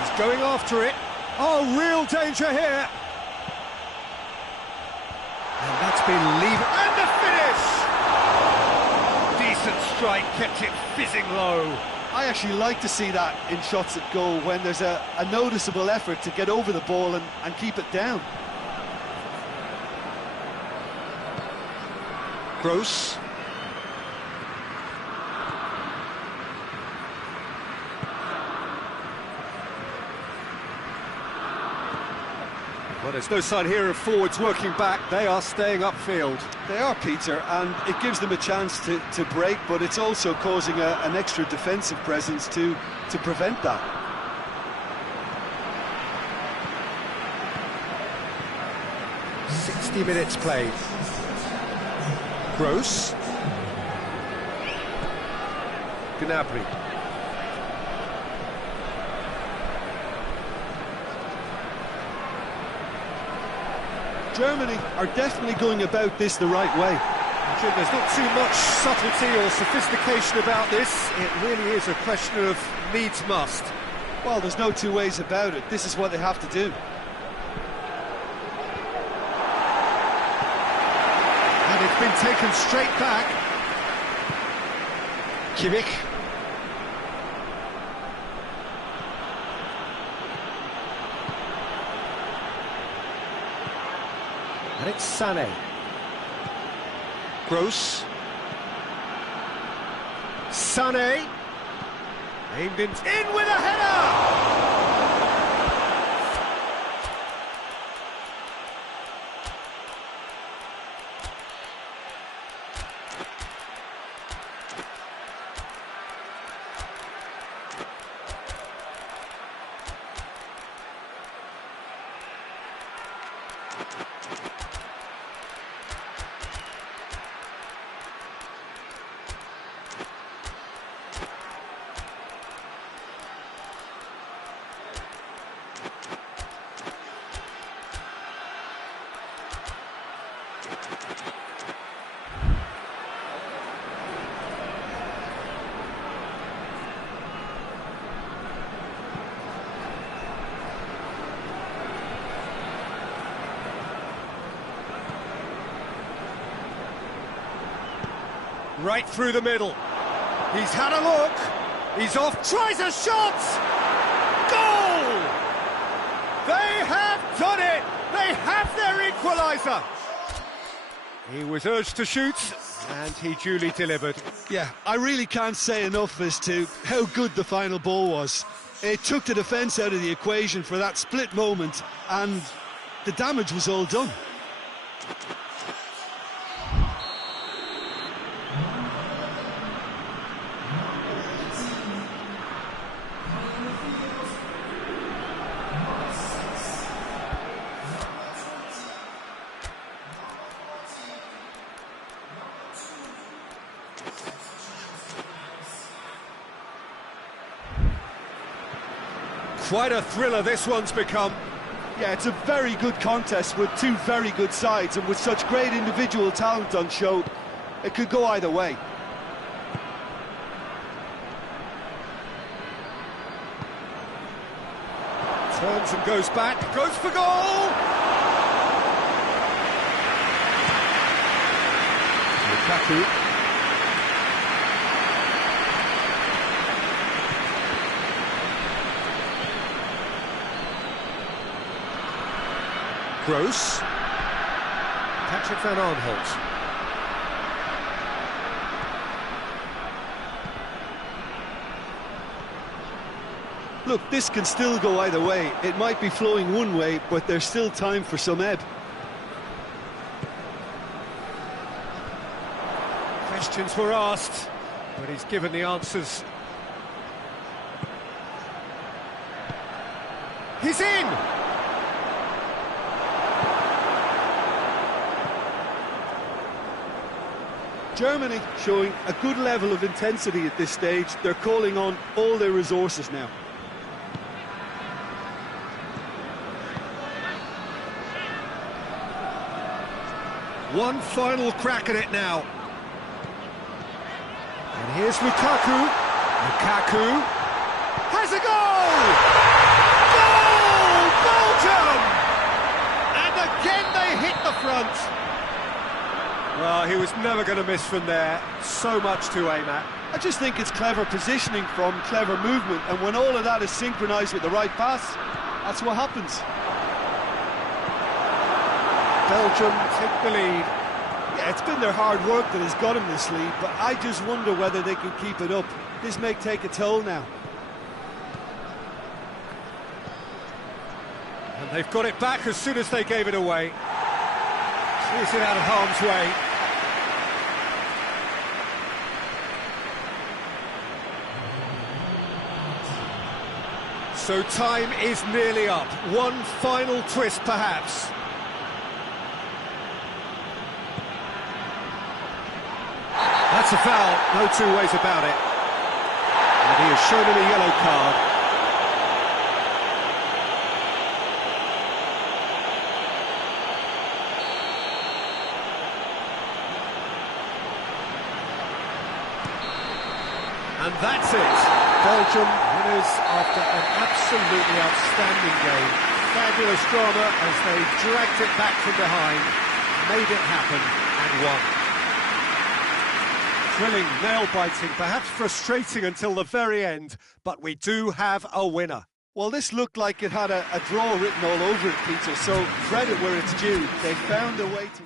He's going after it. Oh, real danger here. And that's been leaving. And the finish! Decent strike, kept it fizzing low. I actually like to see that in shots at goal, when there's a noticeable effort to get over the ball and keep it down. Gross. Well, there's no sign here of forwards working back. They are staying upfield. They are, Peter, and it gives them a chance to break, but it's also causing an extra defensive presence to prevent that. "60 minutes played. Gross. Gnabry. Germany are definitely going about this the right way. Jim, there's not too much subtlety or sophistication about this. It really is a question of needs must. Well, there's no two ways about it. This is what they have to do. And it's been taken straight back. Kimmich. And it's Sané. Gross. Sané. Aimed in with a header! Right through the middle. He's had a look. He's off, tries a shot! Goal! They have done it! They have their equaliser! He was urged to shoot, and he duly delivered. Yeah, I really can't say enough as to how good the final ball was. It took the defence out of the equation for that split moment, and the damage was all done. Quite a thriller this one's become. Yeah, it's a very good contest with two very good sides, and with such great individual talent on show, it could go either way. Turns and goes back, goes for goal! Lukaku. Gross. Patrick van Aanholt. Look, this can still go either way. It might be flowing one way, but there's still time for some ebb. Questions were asked, but he's given the answers. He's in! Germany showing a good level of intensity at this stage. They're calling on all their resources now. One final crack at it now. And here's Lukaku. Lukaku has a goal! Goal! Belgium! And again they hit the front. Well, he was never going to miss from there. So much to aim at. I just think it's clever positioning from clever movement, and when all of that is synchronised with the right pass, that's what happens. Belgium take the lead. Yeah, it's been their hard work that has got them this lead, but I just wonder whether they can keep it up. This may take a toll now. And they've got it back as soon as they gave it away. Clears it out of harm's way. So time is nearly up. One final twist, perhaps. That's a foul, no two ways about it. And he has shown him a yellow card. And that's it. Belgium winners after an absolutely outstanding game. Fabulous drama as they dragged it back from behind, made it happen and won. Thrilling, nail-biting, perhaps frustrating until the very end, but we do have a winner. Well, this looked like it had a draw written all over it, Peter, so credit where it's due. They found a way to...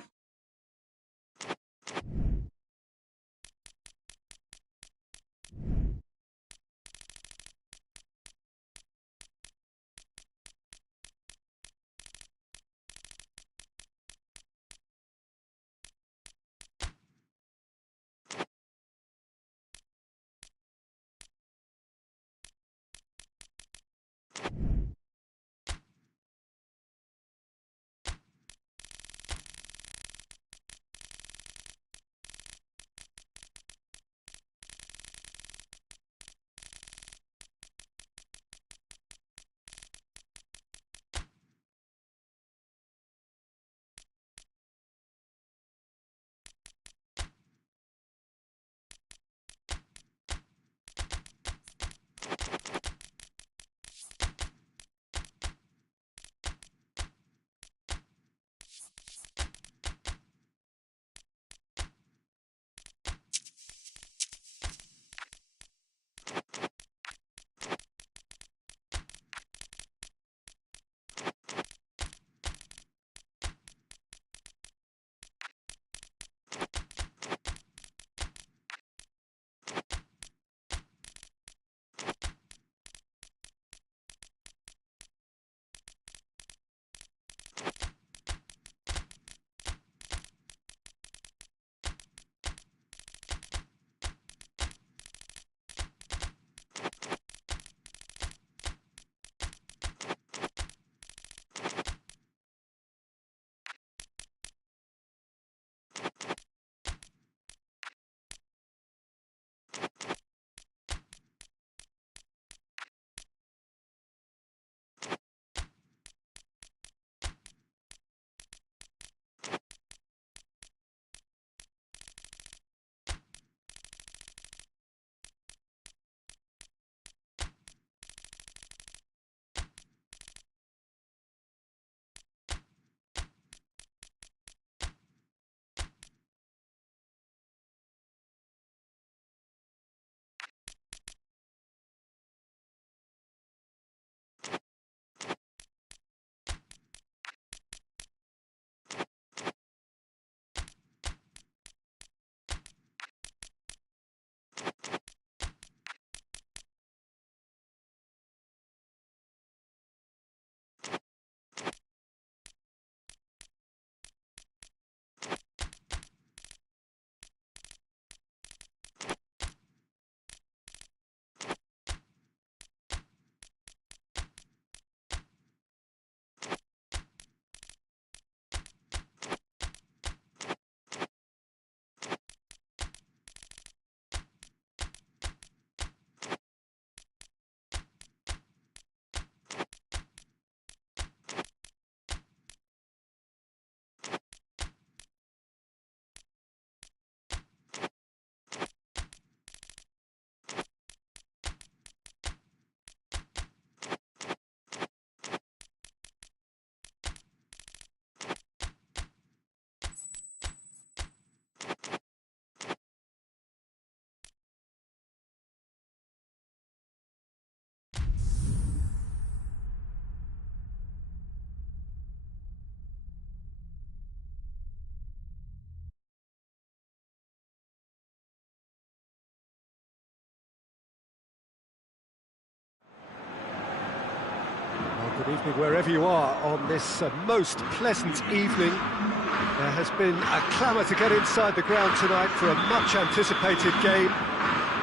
Wherever you are on this most pleasant evening, there has been a clamour to get inside the ground tonight for a much-anticipated game.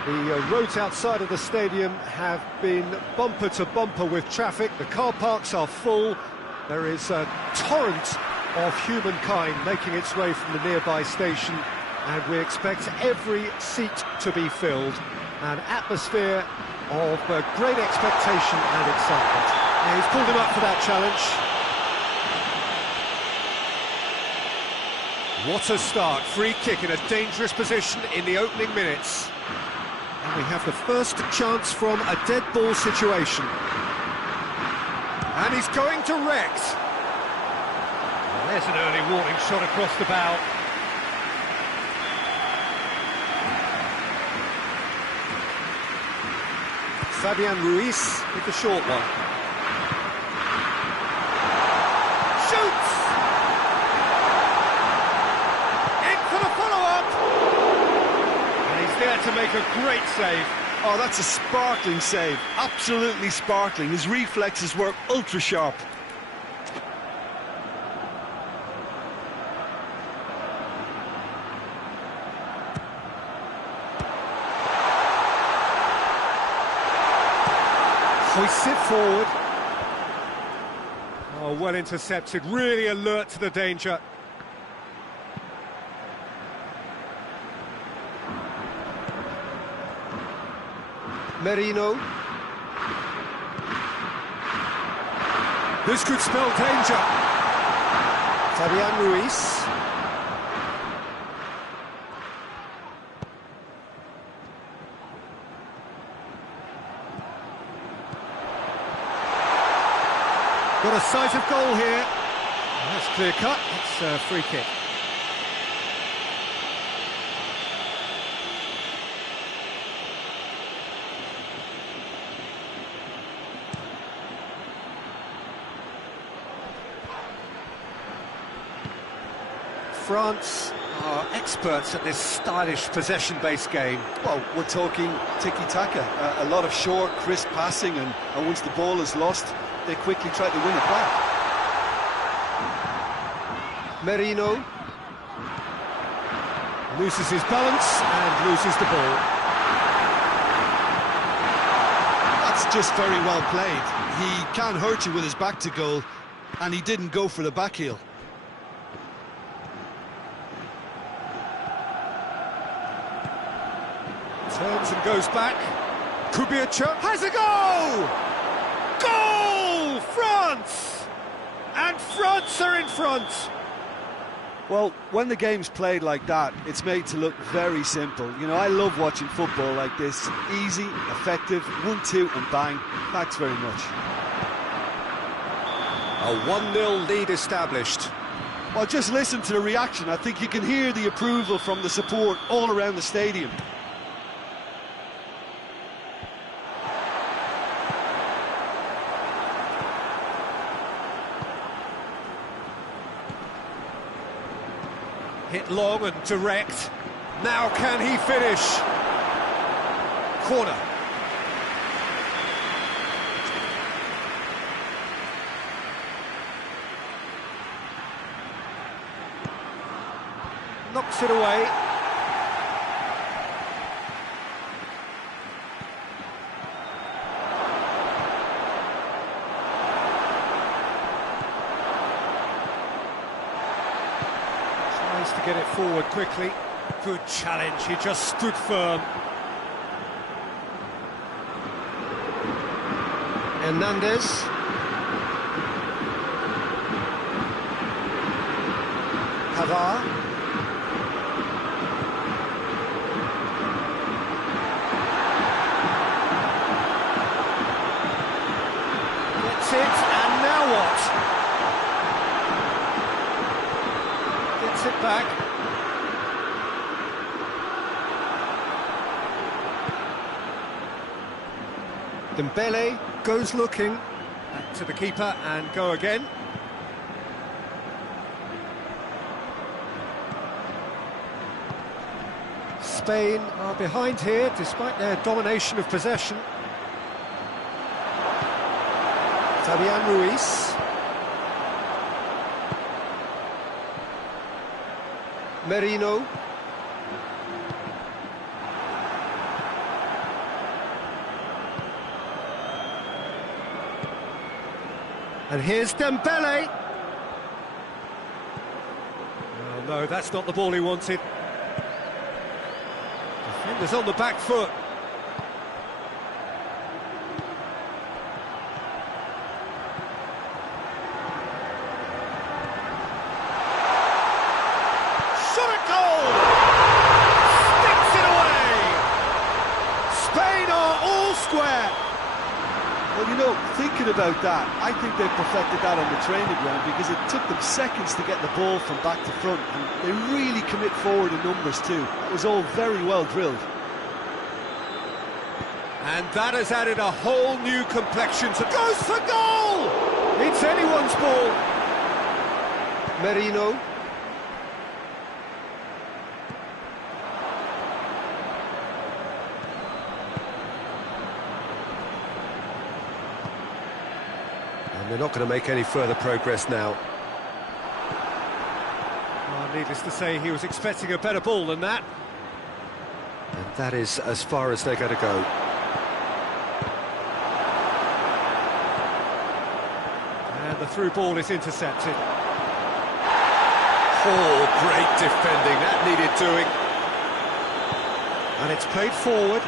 The roads outside of the stadium have been bumper to bumper with traffic. The car parks are full. There is a torrent of humankind making its way from the nearby station, and we expect every seat to be filled. An atmosphere of great expectation and excitement. Yeah, he's pulled him up for that challenge. What a start. Free kick in a dangerous position in the opening minutes. And we have the first chance from a dead ball situation. And he's going direct. Well, there's an early warning shot across the bow. Fabian Ruiz with the short one. Shoots! In for the follow-up! And he's there to make a great save. Oh, that's a sparkling save. Absolutely sparkling. His reflexes were ultra-sharp. Hoists it forward. Oh, well intercepted, really alert to the danger. Merino. This could spell danger. Fabian Ruiz. Got a sight of goal here. That's clear cut. It's a free kick. France are experts at this stylish possession-based game. Well, we're talking tiki-taka. A lot of short, crisp passing, and once the ball is lost, they quickly try to win it back. Merino loses his balance and loses the ball. That's just very well played. He can hurt you with his back to goal, and he didn't go for the back heel. Turns and goes back. Could be a chance. Has a goal! Goal! France! And France are in front. Well, when the game's played like that, it's made to look very simple. You know, I love watching football like this. Easy, effective, 1-2 and bang. Thanks very much. A 1-0 lead established. Well, just listen to the reaction. I think you can hear the approval from the support all around the stadium. Hit long and direct. Now can he finish? Corner. Knocks it away. To get it forward quickly. Good challenge, he just stood firm. Hernandez. Pavard. Gets it, and now what? Gets it back. Dembele goes looking. Back to the keeper and go again. Spain are behind here despite their domination of possession. Fabian Ruiz. Merino. And here's Dembele. Oh, no, that's not the ball he wanted. Defenders on the back foot. Shot at goal! Sticks it away! Spain are all square. Well, you know, thinking about that, I think they perfected that on the training ground because it took them seconds to get the ball from back to front, and they really commit forward in numbers too. It was all very well drilled. And that has added a whole new complexion to... Goes for goal! It's anyone's ball. Merino. And they're not going to make any further progress now. Well, needless to say, he was expecting a better ball than that. And that is as far as they're going to go. And the through ball is intercepted. Oh, great defending, that needed doing. And it's played forward.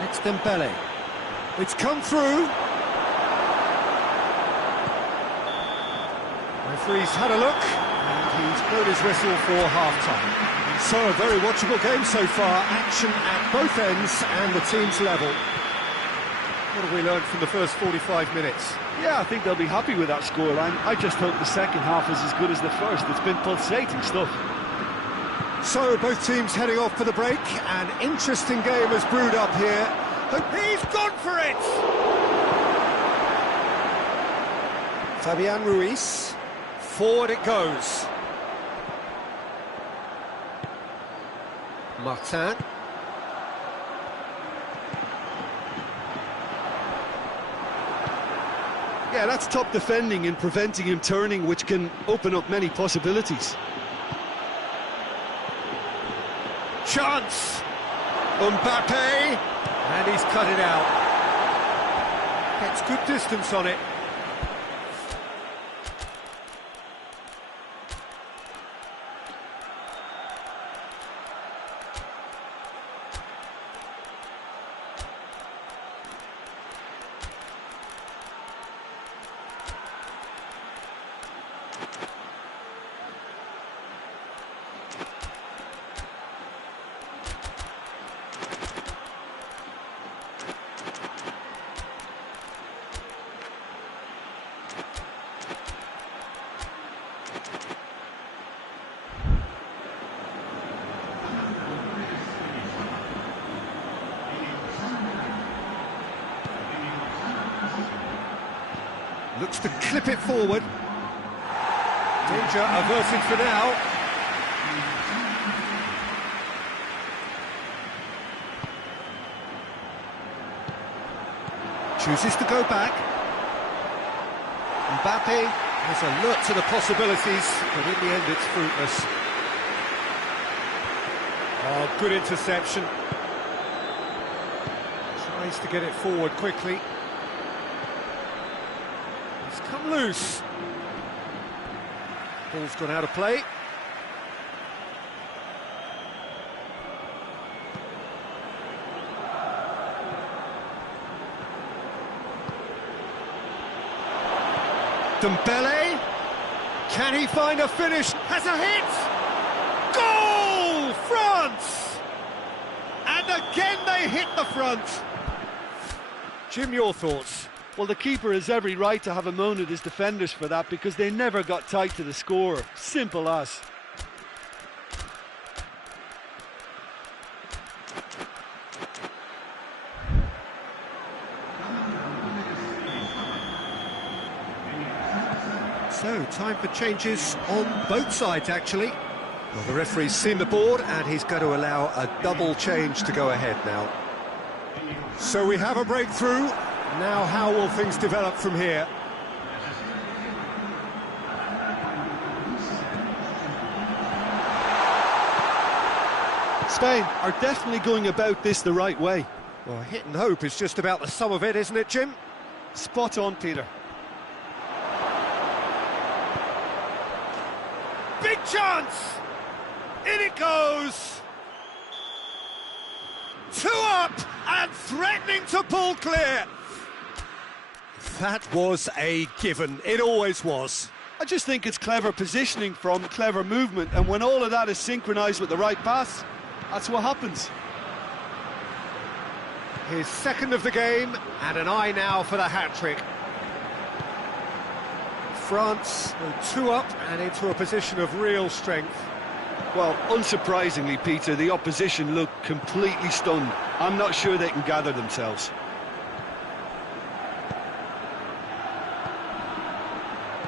And it's Dembele. It's come through. Referee's had a look, and he's blown his whistle for half-time. So, a very watchable game so far, action at both ends and the team's level. What have we learned from the first 45 minutes? Yeah, I think they'll be happy with that scoreline. I just hope the second half is as good as the first. It's been pulsating stuff. So, both teams heading off for the break. An interesting game has brewed up here. And he's gone for it! Fabian Ruiz. Forward it goes. Martin. Yeah, that's top defending and preventing him turning, which can open up many possibilities. Chance! Mbappe! And he's cut it out. Gets good distance on it. Looks to clip it forward. Danger averted for now. Chooses to go back. Mbappe is alert to the possibilities, but in the end it's fruitless. Oh, good interception. Tries to get it forward quickly. It's come loose. Ball's gone out of play. Dembele, can he find a finish? Has a hit! Goal! France! And again they hit the front. Jim, your thoughts? Well, the keeper has every right to have a moan at his defenders for that because they never got tight to the scorer. Simple as. So, time for changes on both sides, actually. Well, the referee's seen the board and he's going to allow a double change to go ahead now. So we have a breakthrough. Now how will things develop from here? Spain are definitely going about this the right way. Well, hit and hope is just about the sum of it, isn't it, Jim? Spot on, Peter. Big chance! In it goes! 2 up and threatening to pull clear. That was a given. It always was. I just think it's clever positioning from clever movement, and when all of that is synchronised with the right pass, that's what happens. His second of the game, and an eye now for the hat-trick. France 2 up and into a position of real strength. Well, unsurprisingly, Peter, the opposition look completely stunned. I'm not sure they can gather themselves.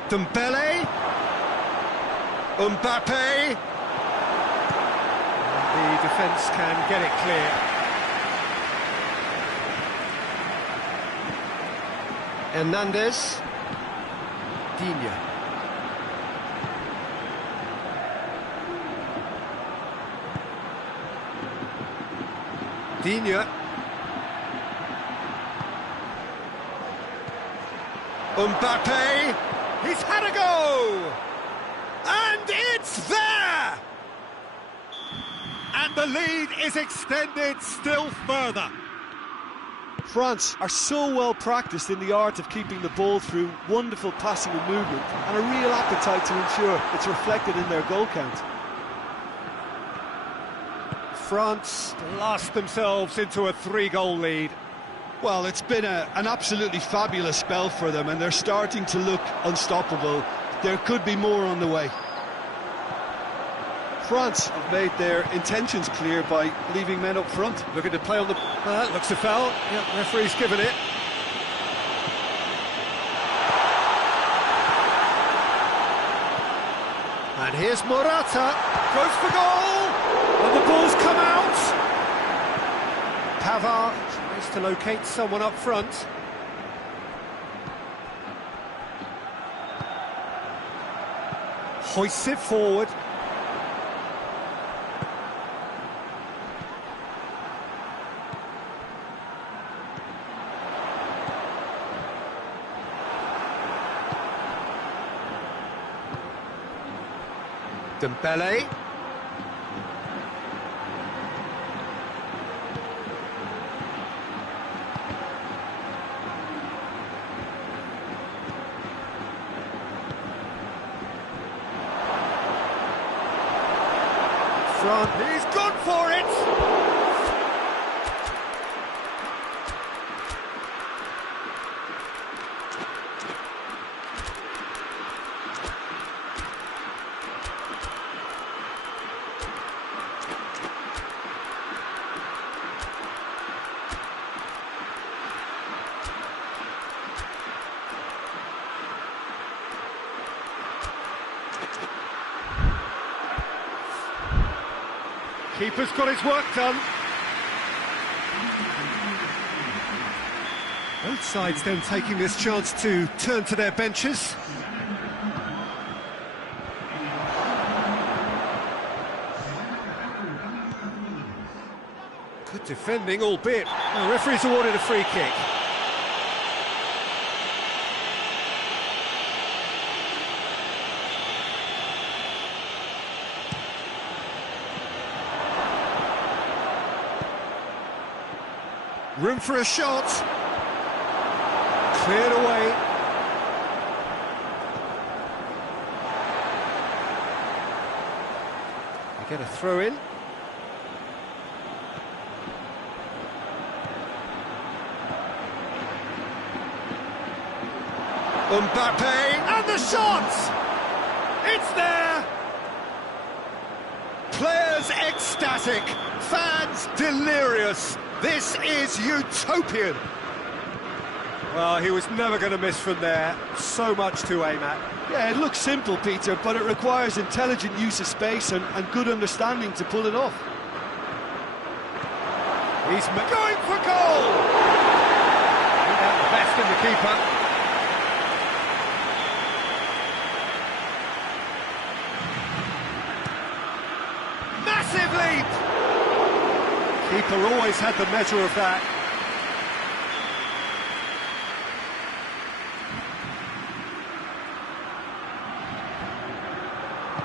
Dembele. Mbappe. The defence can get it clear. Hernandez. Digne. Digne. Mbappe. He's had a go! And it's there! And the lead is extended still further. France are so well practiced in the art of keeping the ball through wonderful passing and movement, and a real appetite to ensure it's reflected in their goal count. France blast themselves into a 3-goal lead. Well, it's been an absolutely fabulous spell for them, and they're starting to look unstoppable. There could be more on the way. France have made their intentions clear by leaving men up front. Looking to play on the... looks a foul. Yep, referee's given it. And here's Morata. Goes for goal! And the ball's come out! Pavard tries to locate someone up front. Hoists it forward. Dembele. Front. He's gone for it. Keeper's got his work done. Both sides then taking this chance to turn to their benches. Good defending, albeit the referee's awarded a free kick. Room for a shot. Cleared away. They get a throw in. Mbappe, and the shot! It's there! Players ecstatic, fans delirious. This is utopian. Well, he was never going to miss from there. So much to aim at. Yeah, it looks simple, Peter, but it requires intelligent use of space and good understanding to pull it off. He's going for goal! Out the best in the keeper. Massive leap! Keeper always had the measure of that.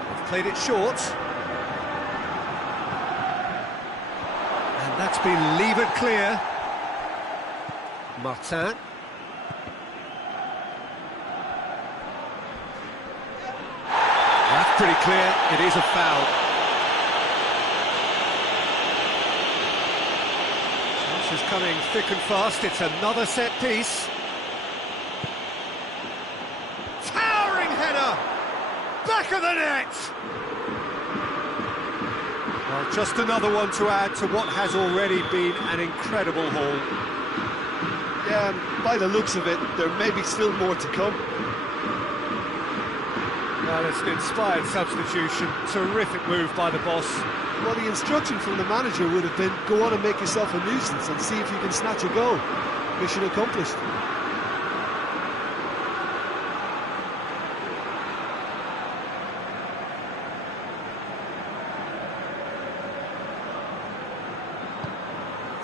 They've played it short. And that's been levered clear. Martin. That's pretty clear. It is a foul. Is coming thick and fast. It's another set piece. Towering header! Back of the net! Well, just another one to add to what has already been an incredible haul. Yeah, and by the looks of it, there may be still more to come. Well, it's an inspired substitution. Terrific move by the boss. Well, the instruction from the manager would have been, go on and make yourself a nuisance and see if you can snatch a goal. Mission accomplished.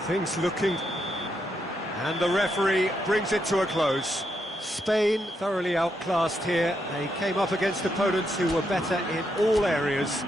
Things looking... And the referee brings it to a close. Spain thoroughly outclassed here. They came up against opponents who were better in all areas.